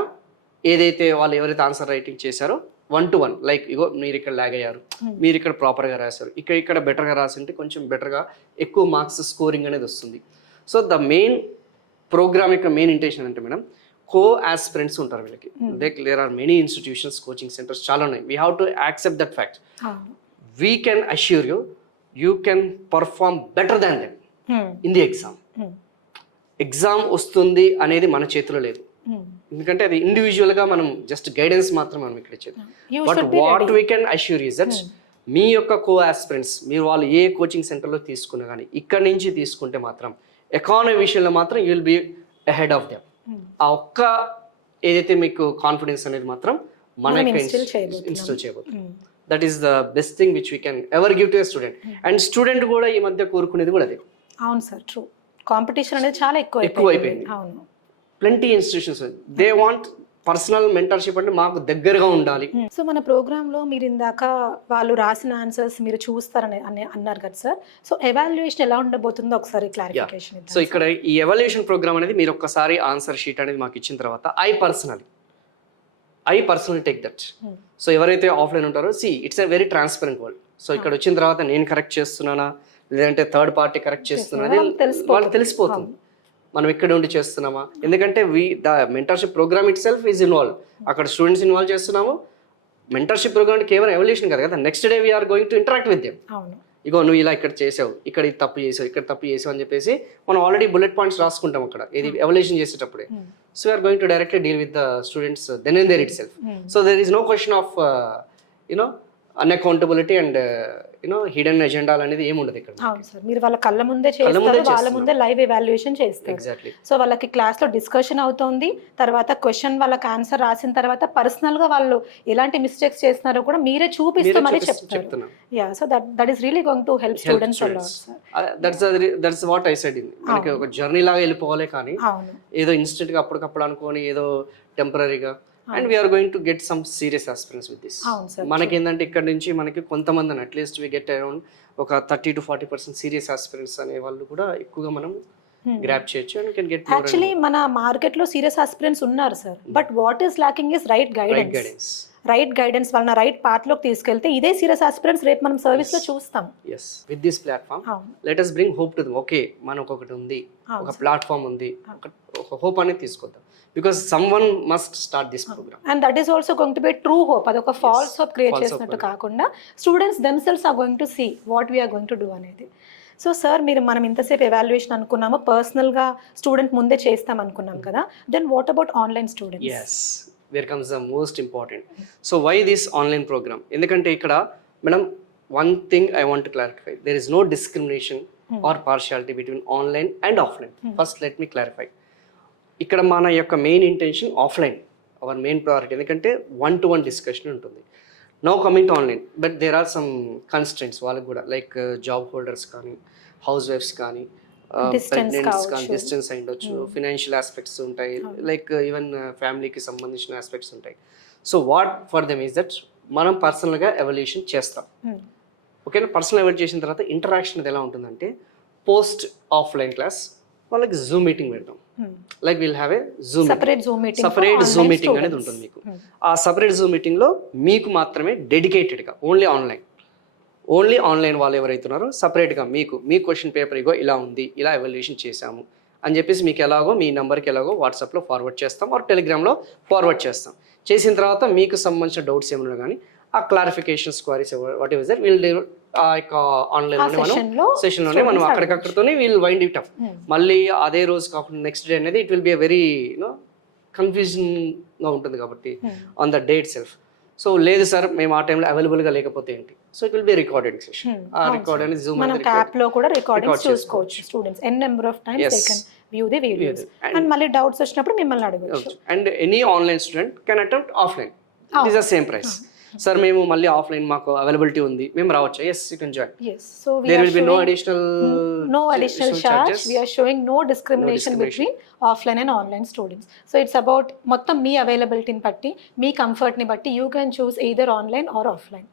ఏదైతే వాళ్ళు ఎవరైతే ఆన్సర్ రైటింగ్ చేశారో 1-to-1, లైక్ ఇగో మీరు ఇక్కడ లాగ్ అయ్యారు, మీరు ఇక్కడ ప్రాపర్గా రాశారు, ఇక్కడ బెటర్గా రాసింటే కొంచెం బెటర్గా ఎక్కువ మార్క్స్ స్కోరింగ్ అనేది వస్తుంది. సో ద మెయిన్ ప్రోగ్రామ్ యొక్క మెయిన్ ఇంటెన్షన్ అంటే మేడం, కో ఆస్పిరెంట్స్ ఉంటారు వీళ్ళకి. There are many institutions, coaching centers చాలా ఉన్నాయి. We have to accept that fact. We can assure you can perform better than them in the exam. Exam వస్తుంది అనేది మన చేతిలో లేదు, ఎందుకంటే అది ఇండివిజువల్గా మనం జస్ట్ గైడెన్స్ మాత్రం మనం ఇక్కడ ఇచ్చేది. But what we can assure is that మీ యొక్క కో ఆస్పిరెంట్స్, మీరు వాళ్ళు ఏ కోచింగ్ సెంటర్లో తీసుకున్నా కానీ ఇక్కడ నుంచి తీసుకుంటే మాత్రం ఎకానమీ విషయంలో మాత్రం you will be ahead of them. ఆ ఒక్క ఏదైతే మీకు కాన్ఫిడెన్స్ అనేది మాత్రం మన ఇన్స్టిల్ చేయబోతుంది. That is the best thing which we can ever give to a student. And student కూడా ఈ మధ్య కోరుకునేది కూడా అదే. అవును సార్, ట్రూ. కాంపిటీషన్ అనేది చాలా ఎక్కువ అయిపోయింది. అవును, plenty institutions they want personal mentorship అంటే మాకు దగ్గరగా ఉండాలి. సో మన ప్రోగ్రాంలో మీరు ఇందాక వాళ్ళు రాసిన ఆన్సర్స్ మీరు చూస్తారని అన్నారు కదా సార్. సో ఎవాల్యుయేషన్ ఎలా ఉండబోతుందో ఒకసారి క్లారిఫికేషన్ ఇద్దాం. సో ఇక్కడ ఈ ఎవాల్యుయేషన్ ప్రోగ్రామ్ అనేది మీరు ఒక్కసారి ఆన్సర్ షీట్ అనేది మాకు ఇచ్చిన తర్వాత I personally take that. So ఎవరైతే ఆఫ్లైన్ ఉంటారో it's a very transparent world. So ఇక్కడ వచ్చిన తర్వాత నేను కరెక్ట్ చేస్తున్నానా లేదంటే థర్డ్ పార్టీ కరెక్ట్ చేస్తున్నది వాళ్ళకి తెలిసిపోతుంది, మనం ఇక్కడ ఉండి చేస్తున్నామా. ఎందుకంటే the mentorship programme itself is involve. అక్కడ స్టూడెంట్స్ ఇన్వాల్వ్ చేస్తున్నాము. మెంటర్షిప్ ప్రోగ్రామ్ కేవలం ఎవల్యూషన్ కాదు కదా, next day we're going to interact with them. ఇగో నువ్వు ఇలా ఇక్కడ చేసావు, ఇక్కడ ఇది తప్పు చేసావు, ఇక్కడ తప్పు చేసావు అని చెప్పేసి మనం ఆల్రెడీ బుల్లెట్ పాయింట్స్ రాసుకుంటాం అక్కడ ఇది ఎవల్యూషన్ చేసేటప్పుడే. So we're going to directly deal with the students then and there itself. So there is no question of unaccountability and hidden ఎజెండాలు అనేది ఏమి ఉండదు ఇక్కడ. అవును సార్, మీరు వాళ్ళ కళ్ళ ముందే చేస్తారు, వాళ్ళ ముందే లైవ్ ఎవాల్యుయేషన్ చేస్తారు. ఎగ్జాక్ట్లీ. సో వాళ్ళకి క్లాస్ లో డిస్కషన్ అవుతుంది, తర్వాత క్వశ్చన్ వాళ్ళకి ఆన్సర్ రాసిన తర్వాత పర్సనల్ గా వాళ్ళు ఎలాంటి మిస్టేక్స్ చేస్తున్నారో కూడా మీరే చూపిస్తూ మరి చెప్తారు. Yeah, so that is really going to help students a lot sir. That's what I said. మనకి ఒక జర్నీ లాగా వెళ్ళిపోవాలి కానీ ఏదో ఇన్స్టెంట్ గా అప్పటికప్పుడు అనుకోని ఏదో టెంపరీగా. And we're going to get some serious aspirants with this. మనకి ఏంటంటే ఇక్కడ నుంచి మనకి కొంతమంది అట్లీస్ట్ వి గెట్ అరౌండ్ ఒక 30-40% సీరియస్ ఆస్పిరెంట్స్ అనే వాళ్ళు కూడా ఎక్కువగా మనం గ్రాప్ చేయొచ్చు అండ్ కెన్ గెట్. యాక్చువల్లీ మన మార్కెట్ లో సీరియస్ ఆస్పిరెంట్స్ ఉన్నారు sir, but what is locking is right guidance. వాళ్ళని రైట్ పాత్ లోకి తీసుకెళ్తే ఇదే సీరియస్ ఆస్పిరెంట్స్ రేపు మనం సర్వీస్ లో చూస్తాం. yes with this platform let us bring hope to them. okay మనకు ఒకటి ఉంది, ఒక ప్లాట్ఫామ్ ఉంది, ఒక హోప్ అనేది తీసుకొద్దాం. because someone must start this program and that is also going to be a true hope. అదొక false hope క్రియేట్ చేసినట్టు కాకుండా students themselves are going to see what we are going to do అనేది. So sir మనం ఇంతసేపు evaluation అనుకున్నాము, పర్సనల్గా student ముందే చేస్తాం అనుకున్నాం కదా, then what about online students? yes there comes the most important. so why this online program? ఎందుకంటే ఇక్కడ madam one thing I want to clarify, there is no discrimination or partiality between online and offline. first let me clarify. ఇక్కడ మన యొక్క main intention offline, our main priority. ఎందుకంటే 1-to-1 discussion ఉంటుంది. No coming to online, but there are some constraints వాళ్ళకి కూడా, like job holders కానీ, house wives కానీ, pregnants కానీ, డిస్టెన్స్ అయి ఉండొచ్చు, ఫినాన్షియల్ ఆస్పెక్ట్స్ ఉంటాయి, లైక్ ఈవెన్ ఫ్యామిలీకి సంబంధించిన ఆస్పెక్ట్స్ ఉంటాయి. So what for them is that మనం పర్సనల్గా ఎవల్యూషన్ చేస్తాం. ఓకేనా? పర్సనల్ ఎవల్యూషన్ చేసిన తర్వాత ఇంటరాక్షన్ అది ఎలా ఉంటుందంటే, పోస్ట్ ఆఫ్లైన్ క్లాస్ వాళ్ళకి జూమ్ మీటింగ్ పెడతాం. Like will have a separate Zoom meeting అనేది ఉంటుంది మీకు. ఆ సపరేట్ జూమ్ మీటింగ్ లో మీకు మాత్రమే డెడికేటెడ్గా ఓన్లీ ఆన్లైన్ వాళ్ళు ఎవరైతున్నారో సపరేట్గా మీ క్వశ్చన్ పేపర్ ఇగో ఇలా ఉంది, ఇలా ఎవాల్యుయేషన్ చేశాము అని చెప్పేసి మీకు ఎలాగో మీ నెంబర్కి ఎలాగో వాట్సాప్లో ఫార్వర్డ్ చేస్తాం, ఆర్ టెలిగ్రామ్లో ఫార్వర్డ్ చేస్తాం. చేసిన తర్వాత మీకు సంబంధించిన డౌట్స్ ఏమైనా కానీ ఆ clarifications queries whatever that will ఆ యొక్క ఆన్లైన్లోనే మనం సెషన్లోనే మనం అక్కడికక్కడితోనే విల్ వైండ్ ఇట్ అప్. మళ్ళీ అదే రోజు కాకుండా నెక్స్ట్ డే అనేది it will be a very కన్ఫ్యూజన్గా ఉంటుంది కాబట్టి on the day itself. So లేదు సార్ మేము ఆ టైంలో అవైలబుల్గా లేకపోతే ఏంటి, so it will be recorded session. ఆ రికార్డ్ అనేది జూమ్ యాప్లో కూడా రికార్డింగ్స్ చూసుకోవచ్చు. Students N number of times they can view the videos and మళ్ళీ డౌట్స్ వచ్చినప్పుడు మిమ్మల్ని అడగవచ్చు. And any online student can attempt offline, it is the same price. Sir మేము మళ్ళీ ఆఫ్లైన్ మాకు అవైలబిలిటీ ఉంది, మేము రావచ్చు. yes you can join. yes so there will be no additional charge. we are showing no discrimination between offline and online students. so it's about మొత్తం మీ availability ని బట్టి, మీ comfort ని బట్టి you can choose either online or offline,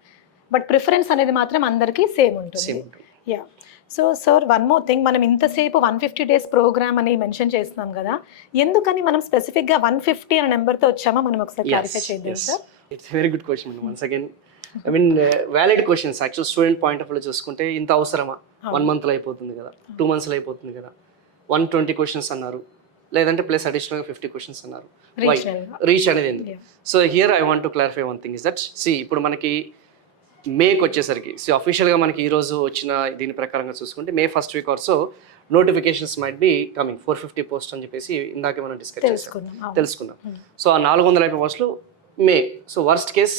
but preference అనేది మాత్రం అందరికీ same ఉంటుంది. Yeah. So sir, one more thing, మనం ఇంతసేపు 150 డేస్ ప్రోగ్రామ్ అని మెన్షన్ చేస్తున్నాం కదా, ఎందుకని మనం స్పెసిఫిక్గా 150 అనే నెంబర్తో వచ్చామా, మనం ఒకసారి క్లారిఫై చేద్దాం sir. It's very good question once again. I mean valid questions. Actual student point of view చూసుకుంటే ఇంత అవసరమా, 1 monthలో అయిపోతుంది కదా, 2 monthsలో అయిపోతుంది కదా, 120 క్వశ్చన్స్ అన్నారు, లేదంటే ప్లస్ అడిషనల్గా 50 క్వశ్చన్స్ అన్నారు. రీచ్ అనేది ఎందుకు? So here I want to clarify one thing is that ఇప్పుడు మనకి మేకి వచ్చేసరికి అఫీషియల్గా మనకి ఈరోజు వచ్చిన దీని ప్రకారంగా చూసుకుంటే May first week also notifications might be coming 450 post అని చెప్పేసి ఇందాకే మనం డిస్కస్ తెలుసుకున్నాం. సో ఆ 450 పోస్టులు మే. సో వర్స్ట్ కేస్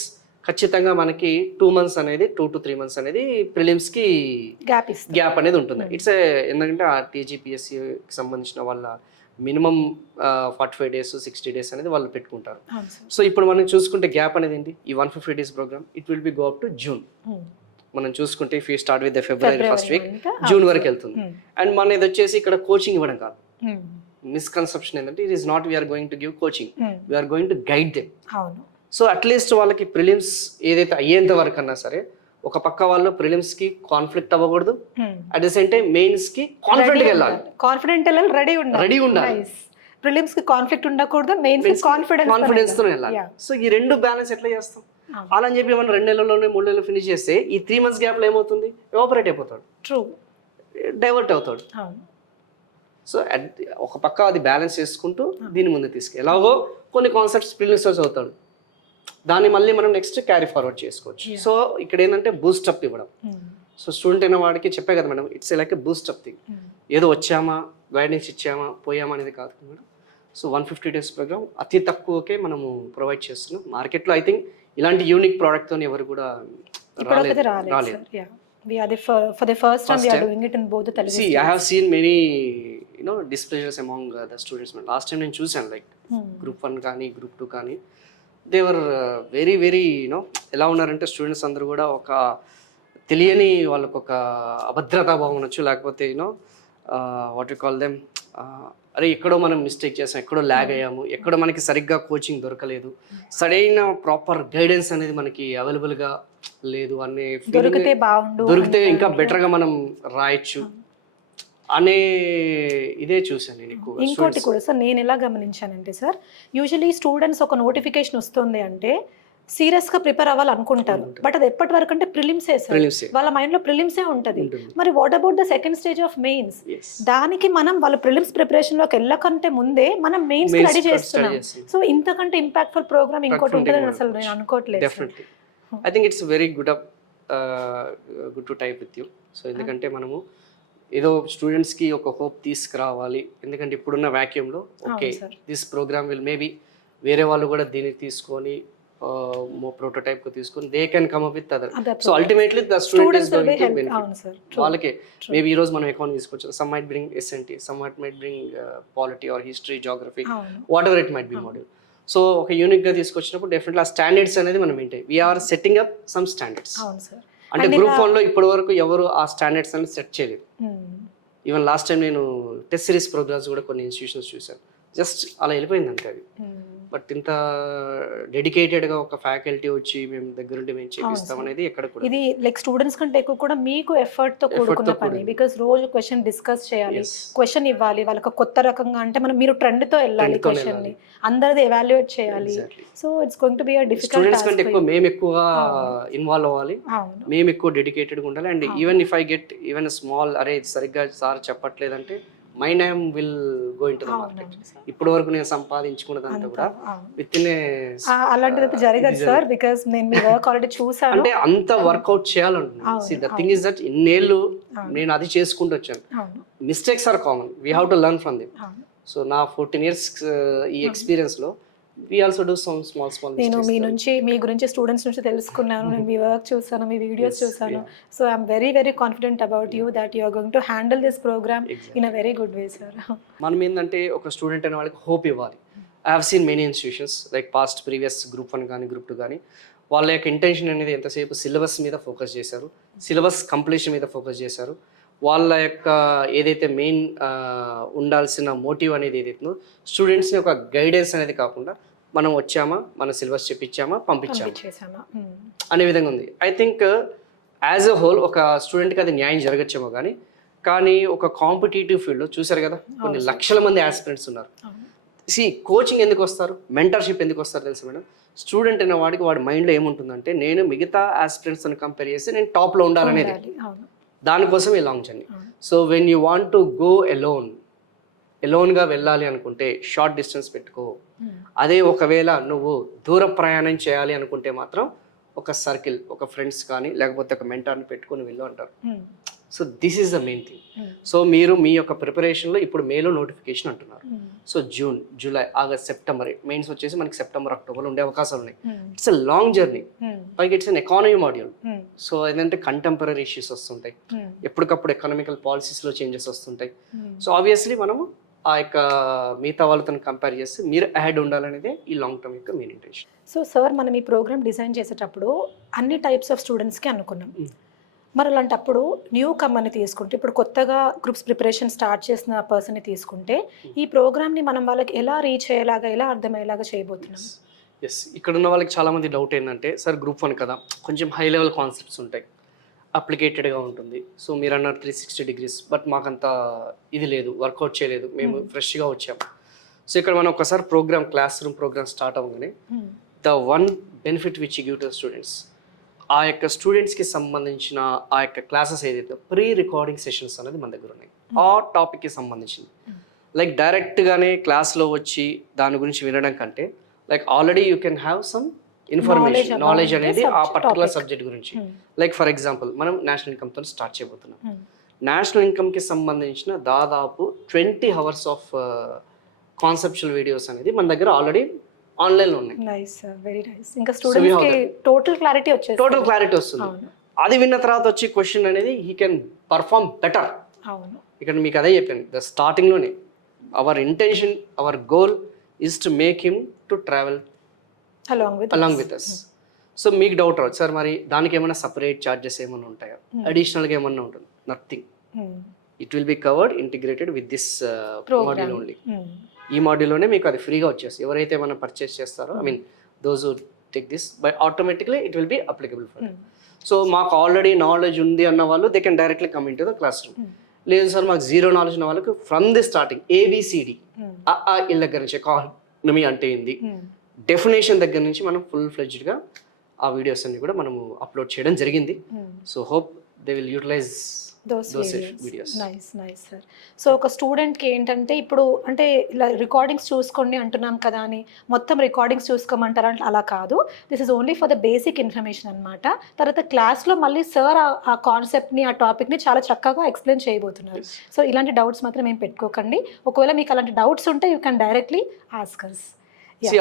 ఖచ్చితంగా మనకి 2 months అనేది 2 to 3 months అనేది ప్రిలిమ్స్కి గ్యాప్ అనేది ఉంటుంది. ఇట్స్ ఎందుకంటే ఆ టీజీపీఎస్సీకి సంబంధించిన వాళ్ళ మినిమం 45 days 60 days అనేది వాళ్ళు పెట్టుకుంటారు. సో ఇప్పుడు మనం చూసుకుంటే గ్యాప్ అనేది ఏంటి, ఈ 150 days program it will be go up to June. మనం చూసుకుంటే if you start with February first week June వరకు వెళ్తుంది. అండ్ మన ఇది వచ్చేసి ఇక్కడ కోచింగ్ ఇవ్వడం కాదు. మిస్కన్సెప్షన్ ఏంటంటే it is not we're going to give coaching, we're going to guide them. So at least వాళ్ళకి ప్రిలిమ్స్ ఏదైతే అయ్యేంత వరకు అన్నా సరే ఒక పక్క వాళ్ళు ప్రిలిమ్స్ కి కాన్ఫ్లిక్ట్ అవ్వకూడదు, at the same time mains కి కాన్ఫిడెంట్ వెళ్ళాలి, రెడీ ఉండాలి. ప్రిలిమ్స్ కి కాన్ఫ్లిక్ట్ ఉండకూడదు, మెయిన్స్ కి కాన్ఫిడెన్స్ తో వెళ్ళాలి. సో ఈ రెండు బ్యాలెన్స్ ఎట్లా చేస్తాం? అలా అని చెప్పి మనం 2 నెలల్లోనే 3 నెలలు ఫినిష్ చేస్తే ఈ 3 months గ్యాప్ లో ఏమవుతుంది, ఎవాపరేట్ అయిపోతాడు, డైవర్ట్ అవుతాడు. సో ఒక పక్క అది బ్యాలెన్స్ చేసుకుంటూ దీని ముందు తీసుకు ఎలాగో కొన్ని కాన్సెప్ట్స్ ప్రిలిమ్స్ చదువుతాడు, దాన్ని మళ్ళీ మనం నెక్స్ట్ క్యారీ ఫార్వర్డ్ చేసుకోవచ్చు. సో ఇక్కడ ఏంటంటే బూస్టప్ ఇవ్వడం. సో స్టూడెంట్ అయిన వాడికి చెప్పే కదా madam, it's like boost up thing. ఏదో వచ్చామా గైడెన్స్ ఇచ్చామా పోయామా అనేది కాదు మేడం. సో 150 days ప్రోగ్రామ్ అతి తక్కువకే మనము ప్రొవైడ్ చేస్తున్నాం. మార్కెట్లో ఐ థింక్ ఇలాంటి యూనిక్ ప్రోడక్ట్తో ఎవరు కూడా రాలేదు. We are for the first time we are doing it in both the Telugu. See, I have seen many displeasures among the students. Last time నేను చూసాను లైక్ group 1 కానీ group 2 కానీ they were very very ఎలా ఉన్నారంటే students అందరూ కూడా ఒక తెలియని వాళ్ళకు ఒక అభద్రతా భావం అనొచ్చు, లేకపోతే వాట్ యు కాల్ దెమ్, అరే ఎక్కడో మనం మిస్టేక్ చేసాం, ఎక్కడో ల్యాగ్ అయ్యాము, ఎక్కడో మనకి సరిగ్గా కోచింగ్ దొరకలేదు, సరైన ప్రాపర్ గైడెన్స్ అనేది మనకి అవైలబుల్గా లేదు అనే దొరికితే ఇంకా బెటర్గా మనం రాయొచ్చు అనే ఇదే చూసాను నేను ఎక్కువ. ఇంకోటి కూడా సార్ నేను ఎలా గమనించానంటే సార్, యూజువలీ స్టూడెంట్స్ ఒక నోటిఫికేషన్ వస్తుంది అంటే సీరియస్ గా ప్రిపేర్ అవ్వాలనుకుంటారు, బట్ అది ఎప్పటి వరకు అంటే ప్రిలిమ్సే సార్, వాళ్ళ మైండ్ లో ప్రిలిమ్సే ఉంటుంది. మరి what about the second stage of mains? దానికి మనం వాళ్ళ ప్రిలిమ్స్ ప్రిపరేషన్ లోకి వెళ్ళకంటే ముందే మనం మెయిన్స్ రెడీ చేస్తున్నాం. సో ఇంతకంటే ఇంపాక్ట్ఫుల్ ప్రోగ్రామ్ ఇంకోటి ఉంటుందని అసలు నేను అనుకోవట్లేదు. Definitely I think it's very good to type with you. So ఎందుకంటే మనము ఏదో స్టూడెంట్స్కి ఒక హోప్ తీసుకురావాలి, ఎందుకంటే ఇప్పుడున్న వ్యాక్యూమ్లో okay this programme will maybe వేరే వాళ్ళు కూడా దీన్ని తీసుకొని ప్రోటోటైప్ తీసుకొని they can come up with other. So ultimately the student is going to benefit. వాళ్ళకే మేబీ ఈ రోజు మనం అకౌంట్ తీసుకోవచ్చు, some might bring SNT, some might bring polity or history, geography, whatever it might be module. So ఒక unique గా తీసుకొచ్చినప్పుడు definitely ఆ standards అనేది మనం maintain, we're setting up some standards. అంటే గ్రూప్ 1 లో ఇప్పటి వరకు ఎవరు ఆ స్టాండర్డ్స్ అనేది సెట్ చేయలేదు. ఈవెన్ లాస్ట్ టైం నేను టెస్ట్ సిరీస్ ప్రోగ్రామ్స్ కూడా కొన్ని ఇన్స్టిట్యూషన్స్ చూసాను, జస్ట్ అలా వెళ్ళిపోయింది అంతే అది. బట్ ఇంత డెడికేటెడ్ గా ఒక ఫ్యాకల్టీ వచ్చి మేము దగ్గరుండి మేము చేపిస్తాం అనేది ఎక్కడ కూడా. ఇది లైక్ స్టూడెంట్స్ కంటే ఎక్కువ కూడా మీకు ఎఫర్ట్ తో కూడుకున్న పని, బికాస్ రోజు క్వశ్చన్ డిస్కస్ చేయాలి, క్వశ్చన్ ఇవ్వాలి వాళ్ళకి కొత్త రకంగా, అంటే మనం మీరు ట్రెండ్ తో వెళ్ళాలి, క్వశ్చన్ ని అందరిది ఎవాల్యుయేట్ చేయాలి. So it's going to be a difficult. Students కంటే ఎక్కువ మేము ఎక్కువ ఇన్వాల్వ్ అవ్వాలి, మేము ఎక్కువ డెడికేటెడ్ గా ఉండాలి. And even if I get even small, అరే సరిగ్గా సార్ చెప్పట్లేదంటే my name will go into the market. ఇప్పటి వరకు నేను సంపాదించుకున్నదంతా కూడా విత్ ఇన్ అలాంటిది జరగదు సార్, బికాజ్ నేను మీ వర్క్ ఆల్రెడీ చూసాను. అంటే అంత వర్కౌట్ చేయాలంటున్నాను. See the thing is that ఇన్నేళ్ళు నేను అది చేసుకుంటూ వచ్చాను. Mistakes are common, we have to learn from them. So నా 14 years ఈ ఎక్స్పీరియన్స్ లో we also do some small నేను మీ నుంచి మీ గురించి స్టూడెంట్స్ నుంచి తెలుసుకున్నాను, నేను మీ వర్క్ చూసాను, మీ వీడియోస్ చూసాను. So I'm very very confident about you that you are going to handle this program in a very good way sir. మనం ఏంటంటే ఒక స్టూడెంట్ అనే వాళ్ళకి హోప్ ఇవ్వాలి. I have seen many institutions like past previous group 1 కానీ group 2 కానీ వాళ్ళ యొక్క ఇంటెన్షన్ అనేది ఎంతసేపు సిలబస్ మీద ఫోకస్ చేశారు, సిలబస్ కంప్లీషన్ మీద ఫోకస్ చేశారు. వాళ్ళ యొక్క ఏదైతే మెయిన్ ఉండాల్సిన మోటివ్ అనేది ఏదైతుందో స్టూడెంట్స్ని ఒక గైడెన్స్ అనేది కాకుండా మనం వచ్చామా, మన సిలబస్ చెప్పించామా, పంపించామా అనే విధంగా ఉంది. I think as a whole ఒక స్టూడెంట్కి అది న్యాయం జరగచ్చేమో కానీ ఒక కాంపిటేటివ్ ఫీల్డ్లో చూసారు కదా కొన్ని లక్షల మంది ఆస్పిరెంట్స్ ఉన్నారు. కోచింగ్ ఎందుకు వస్తారు, మెంటర్షిప్ ఎందుకు వస్తారు తెలుసు మేడం? స్టూడెంట్ అనే వాడికి వాడి మైండ్లో ఏముంటుందంటే నేను మిగతా ఆస్పిరెంట్స్ని కంపేర్ చేస్తే నేను టాప్లో ఉండాలనేది. దానికోసం ఈ long journey. So when you want to go ఎలోన్గా వెళ్ళాలి అనుకుంటే షార్ట్ డిస్టెన్స్ పెట్టుకో. అదే ఒకవేళ నువ్వు దూర ప్రయాణం చేయాలి అనుకుంటే మాత్రం ఒక సర్కిల్, ఒక ఫ్రెండ్స్ కానీ లేకపోతే ఒక మెంటార్ని పెట్టుకొని వెళ్ళు అంటారు. So this is the main thing. So మీరు మీ యొక్క ప్రిపరేషన్లో ఇప్పుడు మేలో నోటిఫికేషన్ అంటున్నారు. So June, July, August, September mains వచ్చేసి మనకి సెప్టెంబర్, అక్టోబర్లో ఉండే అవకాశాలు ఉన్నాయి. ఇట్స్ అ లాంగ్ జర్నీ, పైకి it's an economy module. So ఏంటంటే కంటెంపరీ ఇష్యూస్ వస్తుంటాయి, ఎప్పటికప్పుడు ఎకనామికల్ పాలసీస్లో చేంజెస్ వస్తుంటాయి. సో ఆబ్వియస్లీ మనము ఆ యొక్క మిగతా వాళ్ళతో కంపేర్ చేస్తే మీరు అహెడ్ ఉండాలనేదే ఈ లాంగ్ టర్మ్ యొక్క మెయిన్ ఇంటెన్షన్. సో సార్ మనం ఈ ప్రోగ్రామ్ డిజైన్ చేసేటప్పుడు అన్ని టైప్స్ ఆఫ్ స్టూడెంట్స్కి అనుకున్నాం. మరి అలాంటప్పుడు న్యూ కమ్మర్ని తీసుకుంటే, ఇప్పుడు కొత్తగా గ్రూప్స్ ప్రిపరేషన్ స్టార్ట్ చేసిన పర్సన్ని తీసుకుంటే ఈ ప్రోగ్రామ్ని మనం వాళ్ళకి ఎలా రీచ్ అయ్యేలాగా, ఎలా అర్థమయ్యేలాగా చేయబోతున్నాం? ఎస్, ఇక్కడ ఉన్న వాళ్ళకి చాలామంది డౌట్ ఏంటంటే సార్ గ్రూప్ 1 కదా, కొంచెం హై లెవెల్ కాన్సెప్ట్స్ ఉంటాయి, అప్లికేటెడ్గా ఉంటుంది. సో మీరు అన్నారు 360 degrees, బట్ మాకంత ఇది లేదు, వర్కౌట్ చేయలేదు, మేము ఫ్రెష్గా వచ్చాం. సో ఇక్కడ మనం ఒకసారి క్లాస్ రూమ్ ప్రోగ్రామ్ స్టార్ట్ అవ్వగానే the one benefit which give to students, ఆ యొక్క స్టూడెంట్స్కి సంబంధించిన ఆ యొక్క క్లాసెస్ ఏదైతే ప్రీ రికార్డింగ్ సెషన్స్ అనేది మన దగ్గర ఉన్నాయి. ఆ టాపిక్కి సంబంధించింది లైక్ డైరెక్ట్గానే క్లాస్లో వచ్చి దాని గురించి వినడం కంటే like already you can have some information, knowledge అనేది ఆ పర్టికులర్ సబ్జెక్ట్ గురించి. లైక్ ఫర్ ఎగ్జాంపుల్ మనం నేషనల్ ఇన్కమ్తో స్టార్ట్ చేయబోతున్నాం. నేషనల్ ఇన్కమ్కి సంబంధించిన దాదాపు 20 hours ఆఫ్ కాన్సెప్చువల్ వీడియోస్ అనేది మన దగ్గర ఆల్రెడీ ఆన్లైన్లో ఉన్నాయి. Nice, very nice. ఇంకా స్టూడెంట్స్కి టోటల్ క్లారిటీ వస్తుంది. అది విన్న తర్వాత వచ్చి క్వశ్చన్ అనేది హీ కెన్ పర్ఫార్మ్ బెటర్. అవును, ఇక్కడ మీకు అదే చెప్పాను ద స్టార్టింగ్లోనే, our intention, our goal is to make him to travel along with us. So మీకు డౌట్ రావచ్చు సార్ మరి దానికి ఏమైనా సపరేట్ ఛార్జెస్ ఏమైనా ఉంటాయా, అడిషనల్గా ఏమన్నా ఉంటుంది? Nothing, it will be covered integrated with this module only. ఈ మాడ్యూల్లోనే మీకు అది ఫ్రీగా వచ్చేస్తుంది. ఎవరైతే మనం పర్చేస్ చేస్తారో, I mean those who take this by automatically it will be applicable for. So మాకు ఆల్రెడీ నాలెడ్జ్ ఉంది అన్న వాళ్ళు they can directly come in to the class room. లేదు సార్ మాకు జీరో నాలెడ్జ్ ఉన్న వాళ్ళకి ఫ్రమ్ ది స్టార్టింగ్ ABCD ఇళ్ళ దగ్గర నుంచి ఎకానమీ అంటే ఏంది, డెఫినేషన్ దగ్గర నుంచి మనం ఫుల్ ఫ్లెడ్జ్డ్గా ఆ వీడియోస్ అన్ని కూడా మనము అప్లోడ్ చేయడం జరిగింది. So hope they will utilize those videos. Nice sir. So ఒక స్టూడెంట్కి ఏంటంటే ఇప్పుడు అంటే ఇలా రికార్డింగ్స్ చూసుకోండి అంటున్నాం కదా అని మొత్తం రికార్డింగ్స్ చూసుకోమంటారా అంటే అలా కాదు. This is only for the basic information అనమాట. తర్వాత క్లాస్లో మళ్ళీ సార్ ఆ కాన్సెప్ట్ని, ఆ టాపిక్ని చాలా చక్కగా ఎక్స్ప్లెయిన్ చేయబోతున్నారు. సో ఇలాంటి డౌట్స్ మాత్రం ఏం పెట్టుకోకండి. ఒకవేళ మీకు అలాంటి డౌట్స్ ఉంటే you can directly ask us.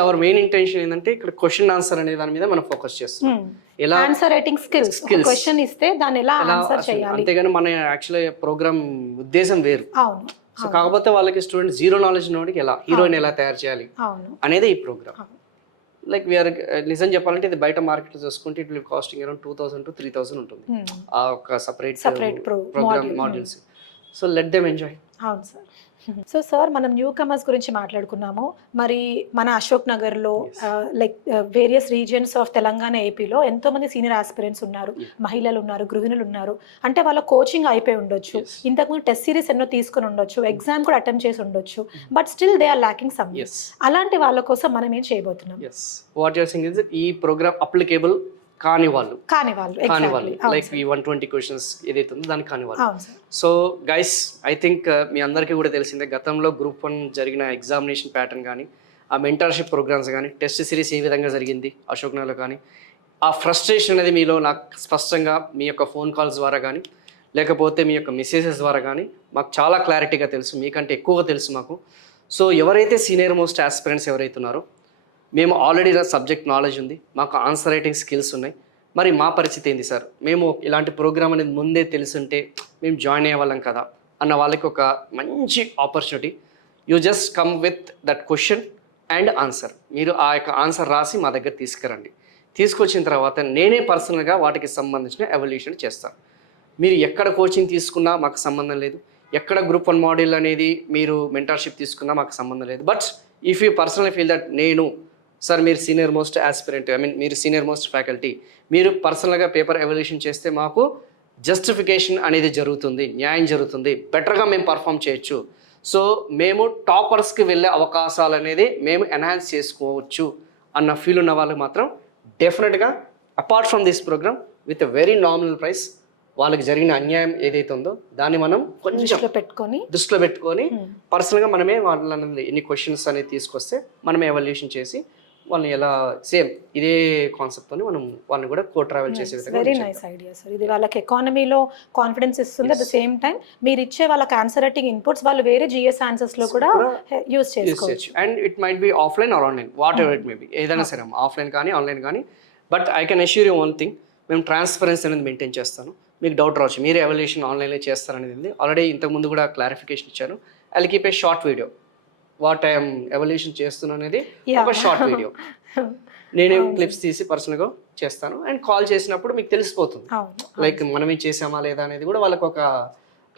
Our main intention ఏంటంటే ఇక్కడ క్వశ్చన్ ఆన్సర్ అనే దాని మీద మనం ఫోకస్ చేస్తాం. ఎలా ఆన్సర్ రైటింగ్ స్కిల్స్, క్వశ్చన్ ఇస్తే దాన్ని ఎలా ఆన్సర్ చేయాలి, అంతేగాని మన యాక్చువల్లీ ప్రోగ్రామ్ ఉద్దేశం వేరు. అవును. సో కాకపోతే వాళ్ళకి స్టూడెంట్ జీరో నాలెడ్జ్ ఉన్నవాడికి ఎలా హీరోయిన్ ఎలా తయారు చేయాలి అనేది ఈ ప్రోగ్రామ్. లైక్ వీఆర్ నిజం చెప్పాలంటే ఇది బయట మార్కెట్లో చూసుకుంటే it will costing around 2000 to 3000 ఉంటుంది ఆ ఒక separate program modules. So let them enjoy. అవును సార్. సో సార్ మనం న్యూ కమర్స్ గురించి మాట్లాడుకున్నాము. మరి మన అశోక్ నగర్లో like various regions of Telangana, ఏపీలో ఎంతోమంది సీనియర్ ఆస్పిరెంట్స్ ఉన్నారు, మహిళలు ఉన్నారు, గృహిణులు ఉన్నారు. అంటే వాళ్ళ కోచింగ్ అయిపోయి ఉండొచ్చు, ఇంతకుముందు టెస్ట్ సిరీస్ ఎన్నో తీసుకుని ఉండొచ్చు, ఎగ్జామ్ కూడా అటెంప్ట్ చేసి ఉండొచ్చు, but still they are lacking some. అలాంటి వాళ్ళ కోసం మనం ఏం చేయబోతున్నాం? What you are saying is ఈ ప్రోగ్రామ్ అప్లికేబుల్ కాని వాళ్ళు లైక్ ఈ 120 క్వశ్చన్స్ ఏదైతే ఉందో దానికి కాని వాళ్ళు. సో గైస్ ఐ థింక్ మీ అందరికీ కూడా తెలిసిందే గతంలో గ్రూప్ 1 జరిగిన ఎగ్జామినేషన్ ప్యాటర్న్ కానీ, ఆ మెంటర్షిప్ ప్రోగ్రామ్స్ కానీ, టెస్ట్ సిరీస్ ఏ విధంగా జరిగింది అశోక్ నగర్లో కానీ, ఆ ఫ్రస్ట్రేషన్ అనేది మీలో నాకు స్పష్టంగా మీ యొక్క ఫోన్ కాల్స్ ద్వారా కానీ లేకపోతే మీ యొక్క మెసేజెస్ ద్వారా కానీ మాకు చాలా క్లారిటీగా తెలుసు, మీకంటే ఎక్కువగా తెలుసు మాకు. సో ఎవరైతే సీనియర్ మోస్ట్ ఆస్పిరెంట్స్ ఎవరైతే ఉన్నారో మేము ఆల్రెడీ సబ్జెక్ట్ నాలెడ్జ్ ఉంది, మాకు ఆన్సర్ రైటింగ్ స్కిల్స్ ఉన్నాయి, మరి మా పరిస్థితి ఏంది సార్, మేము ఇలాంటి ప్రోగ్రామ్ అనేది ముందే తెలుసుంటే మేము జాయిన్ అయ్యేవాళ్ళం కదా అన్న వాళ్ళకి ఒక మంచి opportunity. You just come with that question and answer. మీరు ఆ యొక్క ఆన్సర్ రాసి మా దగ్గర తీసుకురండి. తీసుకొచ్చిన తర్వాత నేనే పర్సనల్గా వాటికి సంబంధించిన ఎవల్యూషన్ చేస్తాను. మీరు ఎక్కడ కోచింగ్ తీసుకున్నా మాకు సంబంధం లేదు, ఎక్కడ గ్రూప్ 1 మాడ్యూల్ అనేది మీరు మెంటర్షిప్ తీసుకున్నా మాకు సంబంధం లేదు. But if you personally feel that నేను సార్ మీరు senior most aspirant, I mean మీరు సీనియర్ మోస్ట్ ఫ్యాకల్టీ, మీరు పర్సనల్గా పేపర్ ఎవాల్యుయేషన్ చేస్తే మాకు జస్టిఫికేషన్ అనేది జరుగుతుంది, న్యాయం జరుగుతుంది, బెటర్గా మేము పర్ఫామ్ చేయొచ్చు, సో మేము టాపర్స్కి వెళ్ళే అవకాశాలు అనేది మేము ఎన్హాన్స్ చేసుకోవచ్చు అన్న ఫీల్ ఉన్న వాళ్ళకి మాత్రం డెఫినెట్గా apart from this program with a very nominal price వాళ్ళకి జరిగిన అన్యాయం ఏదైతే ఉందో దాన్ని మనం కొంచెం దృష్టిలో పెట్టుకొని పర్సనల్గా మనమే వాళ్ళని ఎన్ని క్వశ్చన్స్ అనేది తీసుకొస్తే మనమే ఎవాల్యుయేషన్ చేసి వాళ్ళని ఎలా సేమ్ ఇదే కాన్సెప్ట్తో మనం వాళ్ళని కూడా కో ట్రావెల్ చేసే విధంగా వెరీ నైస్ ఐడియా సార్. ఇది వాళ్ళకి ఎకానమీలో కాన్ఫిడెన్స్ ఇస్తుంది. అట్ ద సేమ్ టైం మీరు ఇచ్చే వాళ్ళకి ఆన్సర్ రైటింగ్ ఇన్పుట్స్ వాళ్ళు వేరే జిఎస్ ఆన్సర్స్ లో కూడా యూస్ చేసుకోవచ్చు. And it might be offline or online, whatever it may be, ఏదైనా సరే ఆఫ్లైన్ కానీ ఆన్లైన్ కానీ. But I can assure you one thing, మేము ట్రాన్స్పరెన్సీ అనేది మెయింటైన్ చేస్తాను. మీకు డౌట్ రావచ్చు మీరు ఎవాల్యుయేషన్ ఆన్లైన్లో చేస్తారనేది ఆల్రెడీ ఇంతకుముందు కూడా క్లారిఫికేషన్ ఇచ్చాను. I keep a short video what I'm evaluation చేస్తున్నాను అనేది ఒక షార్ట్ వీడియో నేనే క్లిప్స్ తీసి పర్సనల్గా చేస్తాను. అండ్ కాల్ చేసినప్పుడు మీకు తెలిసిపోతుంది లైక్ మనమే చేసామా లేదా అనేది కూడా వాళ్ళకి ఒక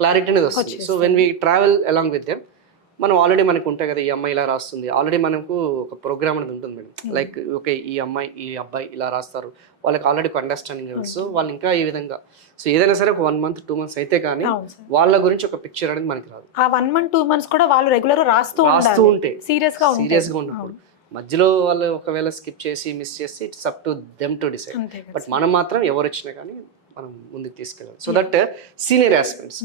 క్లారిటీ అనేది వస్తుంది. So when we travel along with them మనం ఆల్రెడీ మనకు ఉంటాయి కదా, ఈ అమ్మాయి ఇలా రాస్తుంది, ఆల్రెడీ మనకు ఒక ప్రోగ్రామ్ అనేది ఉంటుంది మేడం. లైక్ ఓకే ఈ అమ్మాయి ఈ అబ్బాయి ఇలా రాస్తారు, వాళ్ళకి ఆల్రెడీ ఒక అండర్స్టాండింగ్ తెలుసు, వాళ్ళు ఇంకా ఈ విధంగా. సో ఏదైనా సరే ఒక 1 month 2 months అయితే కానీ వాళ్ళ గురించి ఒక పిక్చర్ అనేది మనకి రాదు. ఆ 1 month 2 months కూడా వాళ్ళు రెగ్యులర్ రాస్తూ ఉంటే సీరియస్ గా ఉన్నప్పుడు మధ్యలో వాళ్ళు ఒకవేళ స్కిప్ చేసి మిస్ చేసి it's up to them to decide. But మనం మాత్రం ఎవరు వచ్చినా కానీ మనం ముందుకు తీసుకెళ్ళాలి. So that senior aspirants,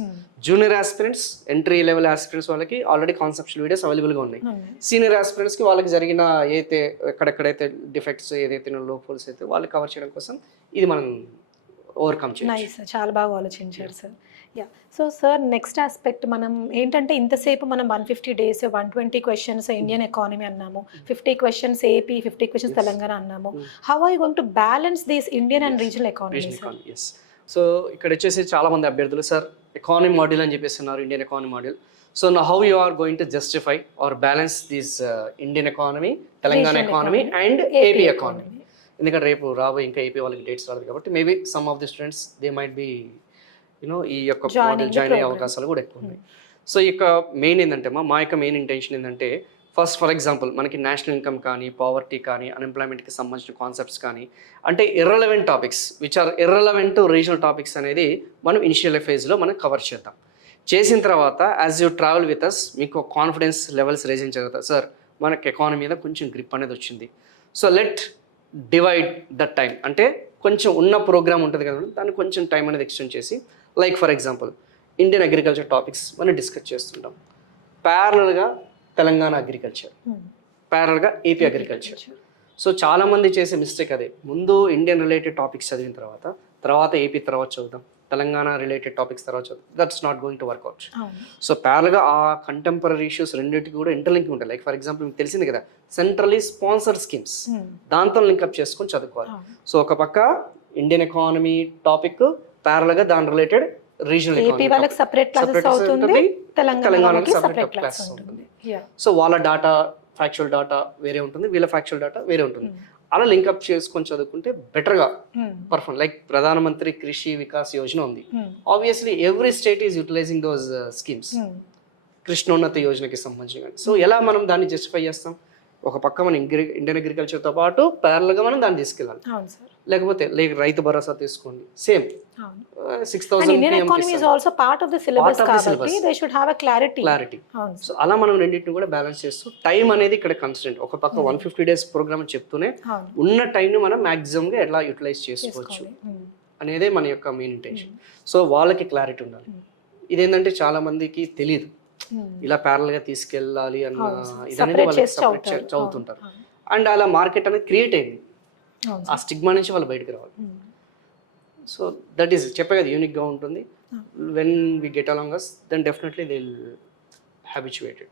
junior aspirants, entry level aspirants వాళ్ళకి ఆల్రెడీ కాన్సెప్చువల్ వీడియోస్ అవైలబుల్గా ఉన్నాయి. సీనియర్ ఆస్పిరెంట్స్కి వాళ్ళకి జరిగిన ఏదైతే ఎక్కడెక్కడైతే డిఫెక్ట్స్ ఏదైతే లోపాల్స్ అయితే వాళ్ళు కవర్ చేయడం కోసం ఇది మనం ఓవర్కమ్ చేయాలి. చాలా బాగా ఆలోచించారు sir. Yeah, so sir next aspect మనం ఏంటంటే ఇంతసేపు మనం 150 days 120 questions ఇండియన్ ఎకానమీ అన్నాము, 50 questions ఏపీ, 50 questions తెలంగాణ అన్నాము. How are you going to balance this Indian and regional economy? So ఇక్కడ వచ్చేసి చాలా మంది అభ్యర్థులు సార్ ఎకానమీ మాడ్యూల్ అని చెప్పేస్తున్నారు, ఇండియన్ ఎకానమీ మాడ్యూల్. సో నా how you are going to justify or balance this Indian economy, Telangana economy and AP economy? ఎందుకంటే రేపు రాబోయే ఇంకా ఏపీ వాళ్ళకి డేట్స్ రాదు కాబట్టి maybe some of the students they might be ఈ యొక్క మోడల్ జాయిన్ అయ్యే అవకాశాలు కూడా ఎక్కువ ఉన్నాయి. సో ఈ యొక్క మెయిన్ ఏంటంటే మా యొక్క మెయిన్ ఇంటెన్షన్ ఏంటంటే ఫస్ట్ ఫర్ ఎగ్జాంపుల్ మనకి నేషనల్ ఇన్కమ్ కానీ, పావర్టీ కానీ, అన్ఎంప్లాయ్మెంట్కి సంబంధించిన కాన్సెప్ట్స్ కానీ, అంటే irrelevant topics which are irrelevant to regional topics అనేది మనం ఇనిషియల్ ఫేజ్లో మనం కవర్ చేద్దాం. చేసిన తర్వాత as you travel with us మీకు కాన్ఫిడెన్స్ లెవెల్స్ రేజింగ్ జరుగుతాయి. సార్ మనకి ఎకానమీ మీద కొంచెం గ్రిప్ అనేది వచ్చింది, so let divide that time. అంటే కొంచెం ఉన్న ప్రోగ్రామ్ ఉంటుంది కదా దాన్ని కొంచెం టైం అనేది ఎక్స్టెండ్ చేసి like for example Indian agriculture topics మనం డిస్కస్ చేస్తుంటాం, ప్యారలల్గా తెలంగాణ అగ్రికల్చర్, ప్యారలల్గా ఏపీ అగ్రికల్చర్. సో చాలామంది చేసే మిస్టేక్ అదే, ముందు ఇండియన్ రిలేటెడ్ టాపిక్స్ చదివిన తర్వాత ఏపీ తర్వాత చదువుతాం, తెలంగాణ రిలేటెడ్ టాపిక్స్ తర్వాత చదువుతాం. That's not going to work out. So ప్యారల్గా ఆ కంటెంపరీ ఇష్యూస్ రెండింటికి కూడా ఇంటర్లింక్ ఉంటాయి. లైక్ ఫర్ ఎగ్జాంపుల్ మీకు తెలిసింది కదా సెంట్రల్లీ స్పాన్సర్ స్కీమ్స్, దాంతో లింక్అప్ చేసుకొని చదువుకోవాలి. సో ఒక పక్క ఇండియన్ ఎకానమీ టాపిక్, ప్యారల్గా దాని related regional economy separate classes అవుతుంది, తెలంగాణకి సెపరేట్ క్లాస్ ఉంటుంది. సో వాళ్ళ డాటా ఫ్యాక్చువల్ డాటా వేరే ఉంటుంది, వీళ్ళ ఫ్యాక్చువల్ డాటా వేరే ఉంటుంది. అలా లింక్అప్ చేసుకొని చదువుకుంటే బెటర్గా పర్ఫార్మ్. లైక్ ప్రధానమంత్రి కృషి వికాస్ యోజన ఉంది, obviously every state is utilizing those schemes, Krishonnati యోజనకి సంబంధించి. సో ఎలా మనం దాన్ని జస్టిఫై చేస్తాం? ఒక పక్క మనం ఇండియన్ అగ్రికల్చర్తో పాటు ప్యారల్గా మనం దాన్ని తీసుకెళ్ళాలి. లేకపోతే రైతు భరోసా తీసుకోండి, సేమ్ 6,000 క్లారిటీ. సో అలా మనం రెండింటిని కూడా బ్యాలెన్స్ చేస్తూ టైం అనేది ఇక్కడ కన్స్టెంట్. ఒక పక్క 150 days ప్రోగ్రామ్ చెప్తూనే ఉన్న టైంని మనం మ్యాక్సిమంగా ఎలా యూటిలైజ్ చేసుకోవచ్చు అనేదే మన యొక్క మెయిన్ ఇంటెన్షన్. సో వాళ్ళకి క్లారిటీ ఉండాలి. ఇదేంటంటే చాలా మందికి తెలియదు ఇలా ప్యారల్ గా తీసుకెళ్ళాలి అన్న ఇదనేది వాళ్ళకి సపరేట్ చదువుతుంటారు. అండ్ అలా మార్కెట్ అనేది క్రియేట్ అయింది, ఆ స్టిగ్మా నుంచి వాళ్ళు బయటకు రావాలి. సో దట్ ఈస్ చెప్పే కదా యూనిక్గా ఉంటుంది. When we get along us then definitely they will habituated.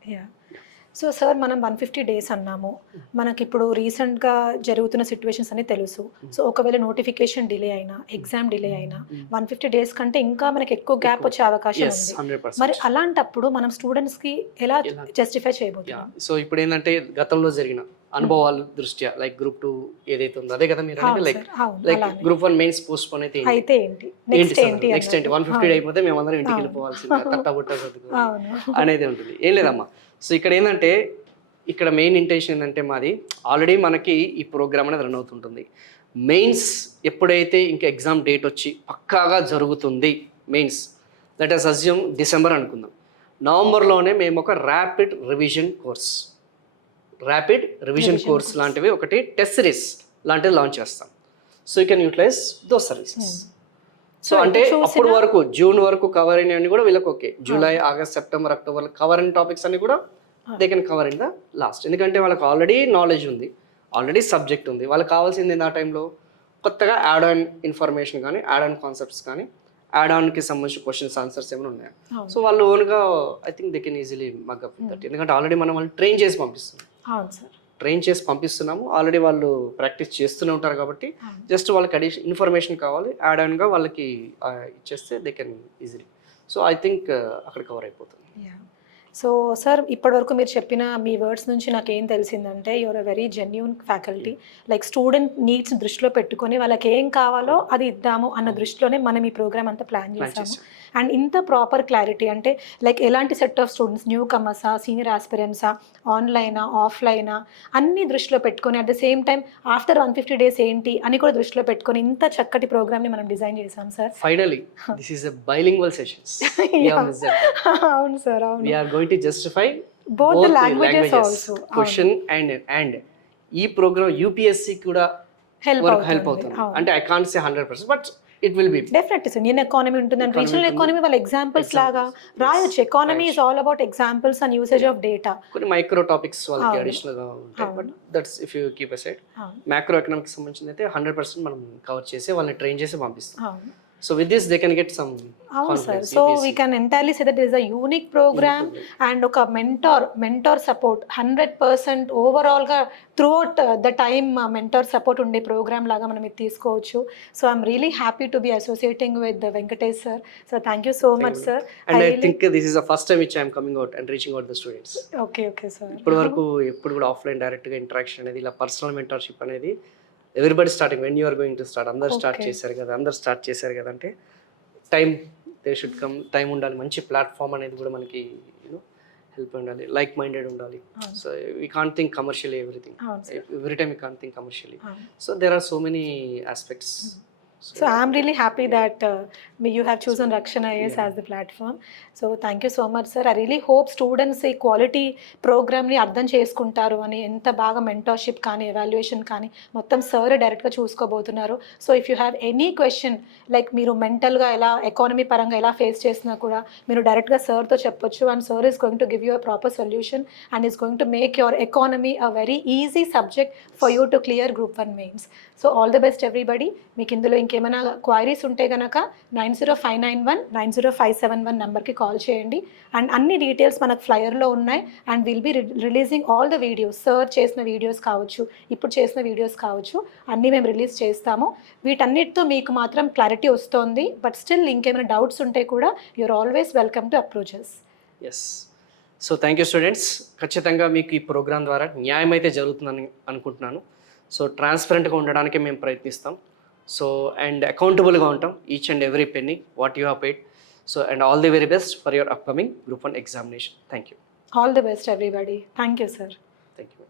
So sir మనం 150 days అన్నాము, మనకి ఇప్పుడు రీసెంట్గా జరుగుతున్న సిచ్యువేషన్స్ అని తెలుసు. సో ఒకవేళ నోటిఫికేషన్ డిలే అయినా, ఎగ్జామ్ డిలే అయినా 150 days కంటే ఇంకా మనకి ఎక్కువ గ్యాప్ వచ్చే అవకాశం ఉంది. మరి అలాంటప్పుడు మనం స్టూడెంట్స్కి ఎలా జస్టిఫై చేయబోతున్నాం? సో ఇప్పుడు ఏంటంటే గతంలో జరిగిన అనుభవాల దృష్ట్యా లైక్ గ్రూప్ 2 ఏదైతే ఉందో అదే కదా మీరు అంటే like group 1 mains post phone అయితే ఏంటి నెక్స్ట్ ఏంటి 150 అయిపోతే మేమందరం ఇంటికి వెళ్ళిపోవాల్సింది తట్టబుట్ట అనేది ఉంటుంది. ఏం లేదమ్మా. సో ఇక్కడ ఏంటంటే ఇక్కడ మెయిన్ ఇంటెన్షన్ ఏంటంటే మాది ఆల్రెడీ మనకి ఈ ప్రోగ్రామ్ అనేది రన్ అవుతుంటుంది. మెయిన్స్ ఎప్పుడైతే ఇంకా ఎగ్జామ్ డేట్ వచ్చి పక్కాగా జరుగుతుంది, mains let us assume December అనుకుందాం, నవంబర్లోనే మేము ఒక ర్యాపిడ్ రివిజన్ కోర్స్ లాంటివి ఒకటి టెస్ట్ సిరీస్ లాంటివి లాంచ్ చేస్తాం. So you can utilize those services. So అంటే అప్పుడు వరకు జూన్ వరకు కవర్ అయినవి కూడా వీళ్ళకి okay, July August September October cover అయిన టాపిక్స్ అన్ని కూడా they can cover in the last. ఎందుకంటే వాళ్ళకి ఆల్రెడీ నాలెడ్జ్ ఉంది, ఆల్రెడీ సబ్జెక్ట్ ఉంది. వాళ్ళకి కావాల్సింది ఆ టైంలో కొత్తగా యాడ్ ఆన్ ఇన్ఫర్మేషన్ కానీ, యాడ్ ఆన్ కాన్సెప్ట్స్ కానీ, యాడ్ ఆన్కి సంబంధించిన క్వశ్చన్స్ ఆన్సర్స్ ఏమైనా ఉన్నాయా, సో వాళ్ళు ఓన్గా I think they can easily mug up with that. ఎందుకంటే ఆల్రెడీ మనం వాళ్ళు ట్రైన్ చేసి పంపిస్తున్నాము, ఆల్రెడీ వాళ్ళు ప్రాక్టీస్ చేస్తూనే ఉంటారు కాబట్టి జస్ట్ వాళ్ళకి అడిషనల్ ఇన్ఫర్మేషన్ కావాలి, యాడ్ ఆన్గా వాళ్ళకి ఇచ్చేస్తే they can easily. So I think అక్కడ కవర్ అయిపోతుంది. సో సార్, ఇప్పటివరకు మీరు చెప్పిన మీ వర్డ్స్ నుంచి నాకు ఏం తెలిసిందంటే your a very genuine faculty. Like student needs దృష్టిలో పెట్టుకొని వాళ్ళకి ఏం కావాలో అది ఇద్దాము అన్న దృష్టిలోనే మనం ఈ ప్రోగ్రామ్ అంతా ప్లాన్ చేసాము. అండ్ ఇంత ప్రాపర్ క్లారిటీ అంటే లైక్ ఎలాంటి సెట్ ఆఫ్ స్టూడెంట్స్, న్యూ కమర్సా, సీనియర్ ఆస్పిరెంట్సా, ఆన్లైనా, ఆఫ్లైనా అన్ని దృష్టిలో పెట్టుకొని at the same time after 150 days ఏంటి అని కూడా దృష్టిలో పెట్టుకొని ఇంత చక్కటి ప్రోగ్రామ్ని మనం డిజైన్ చేసాం sir. Finally this is a bilingual sessions. అవును సార్, అవును. We are going to justify both the languages also. Question and ఈ ప్రోగ్రామ్ యూపీఎస్సీ కూడా హెల్ప్ అవుతుంది. అంటే I can't say 100%, but it will be definitely sir. Indian economy ఉంటుంది and regional economy వాళ్ళ examples లాగా రాయొచ్చు. Economy is all about examples and usage of data. కొన్ని micro topics వాళ్ళకి అడిషనల్ గా ఉంటాయి, but that's if you keep aside. Macro economics సంబంధించింది అయితే 100% మనం కవర్ చేసి వాళ్ళని ట్రైన్ చేసి పంపిస్తాం. So with this they can get some confidence. So we can entirely say that there is a unique program and oka mentor support 100% overall ga throughout the time mentor support unde program laga manam idi teesukochu. So I'm really happy to be associating with Venkatesh sir. So thank you so much sir. And I think this is the first time which I am coming out and reaching out the students. Okay sir. ఇప్పటి వరకు ఎప్పుడు కూడా offline direct గా interaction అనేది, ఇలా personal mentorship అనేది everybody starting when you're going to start, అందరు start చేశారు కదా అంటే time they should come, time ఉండాలి, మంచి ప్లాట్ఫామ్ అనేది కూడా మనకి యూనో హెల్ప్ ఉండాలి, లైక్ మైండెడ్ ఉండాలి. So we can't think commercially every time we can't think commercially. So there are so many aspects. So I'm really happy that you have chosen Rakshana IAS as the platform. So thank you so much sir. I really hope students ఈ quality ప్రోగ్రామ్ని అర్థం చేసుకుంటారు అని, ఎంత బాగా mentorship కానీ evaluation కానీ మొత్తం సార్ డైరెక్ట్గా చూసుకోబోతున్నారు. So if you have any question like మీరు మెంటల్గా ఎలా, ఎకానమీ పరంగా ఎలా ఫేస్ చేసినా కూడా మీరు డైరెక్ట్గా సార్తో చెప్పొచ్చు. And sir is going to give you a proper solution and is going to make your economy a very easy subject for you to clear Group 1 mains. So all the best everybody. మీకు ఇందులో ఇంకేమైనా queries ఉంటే కనుక 9059190571 నెంబర్కి call చేయండి. And అన్ని details మనకు ఫ్లయర్లో ఉన్నాయి. And will be releasing all the videos, sir చేసిన వీడియోస్ కావచ్చు, ఇప్పుడు చేసిన వీడియోస్ కావచ్చు, అన్నీ మేము రిలీజ్ చేస్తాము. వీటన్నిటితో మీకు మాత్రం క్లారిటీ వస్తుంది. బట్ స్టిల్ ఇంకేమైనా డౌట్స్ ఉంటే కూడా you're always welcome to approaches. Yes. So thank you students. ఖచ్చితంగా మీకు ఈ ప్రోగ్రామ్ ద్వారా న్యాయం అయితే జరుగుతుందని అనుకుంటున్నాను. సో ట్రాన్స్పరెంట్గా ఉండడానికి మేము ప్రయత్నిస్తాం. సో అండ్ అకౌంటబుల్గా ఉంటాం, each and every penny what you have paid. So and all the very best for your upcoming Group 1 examination. Thank you. All the best everybody. Thank you sir. Thank you.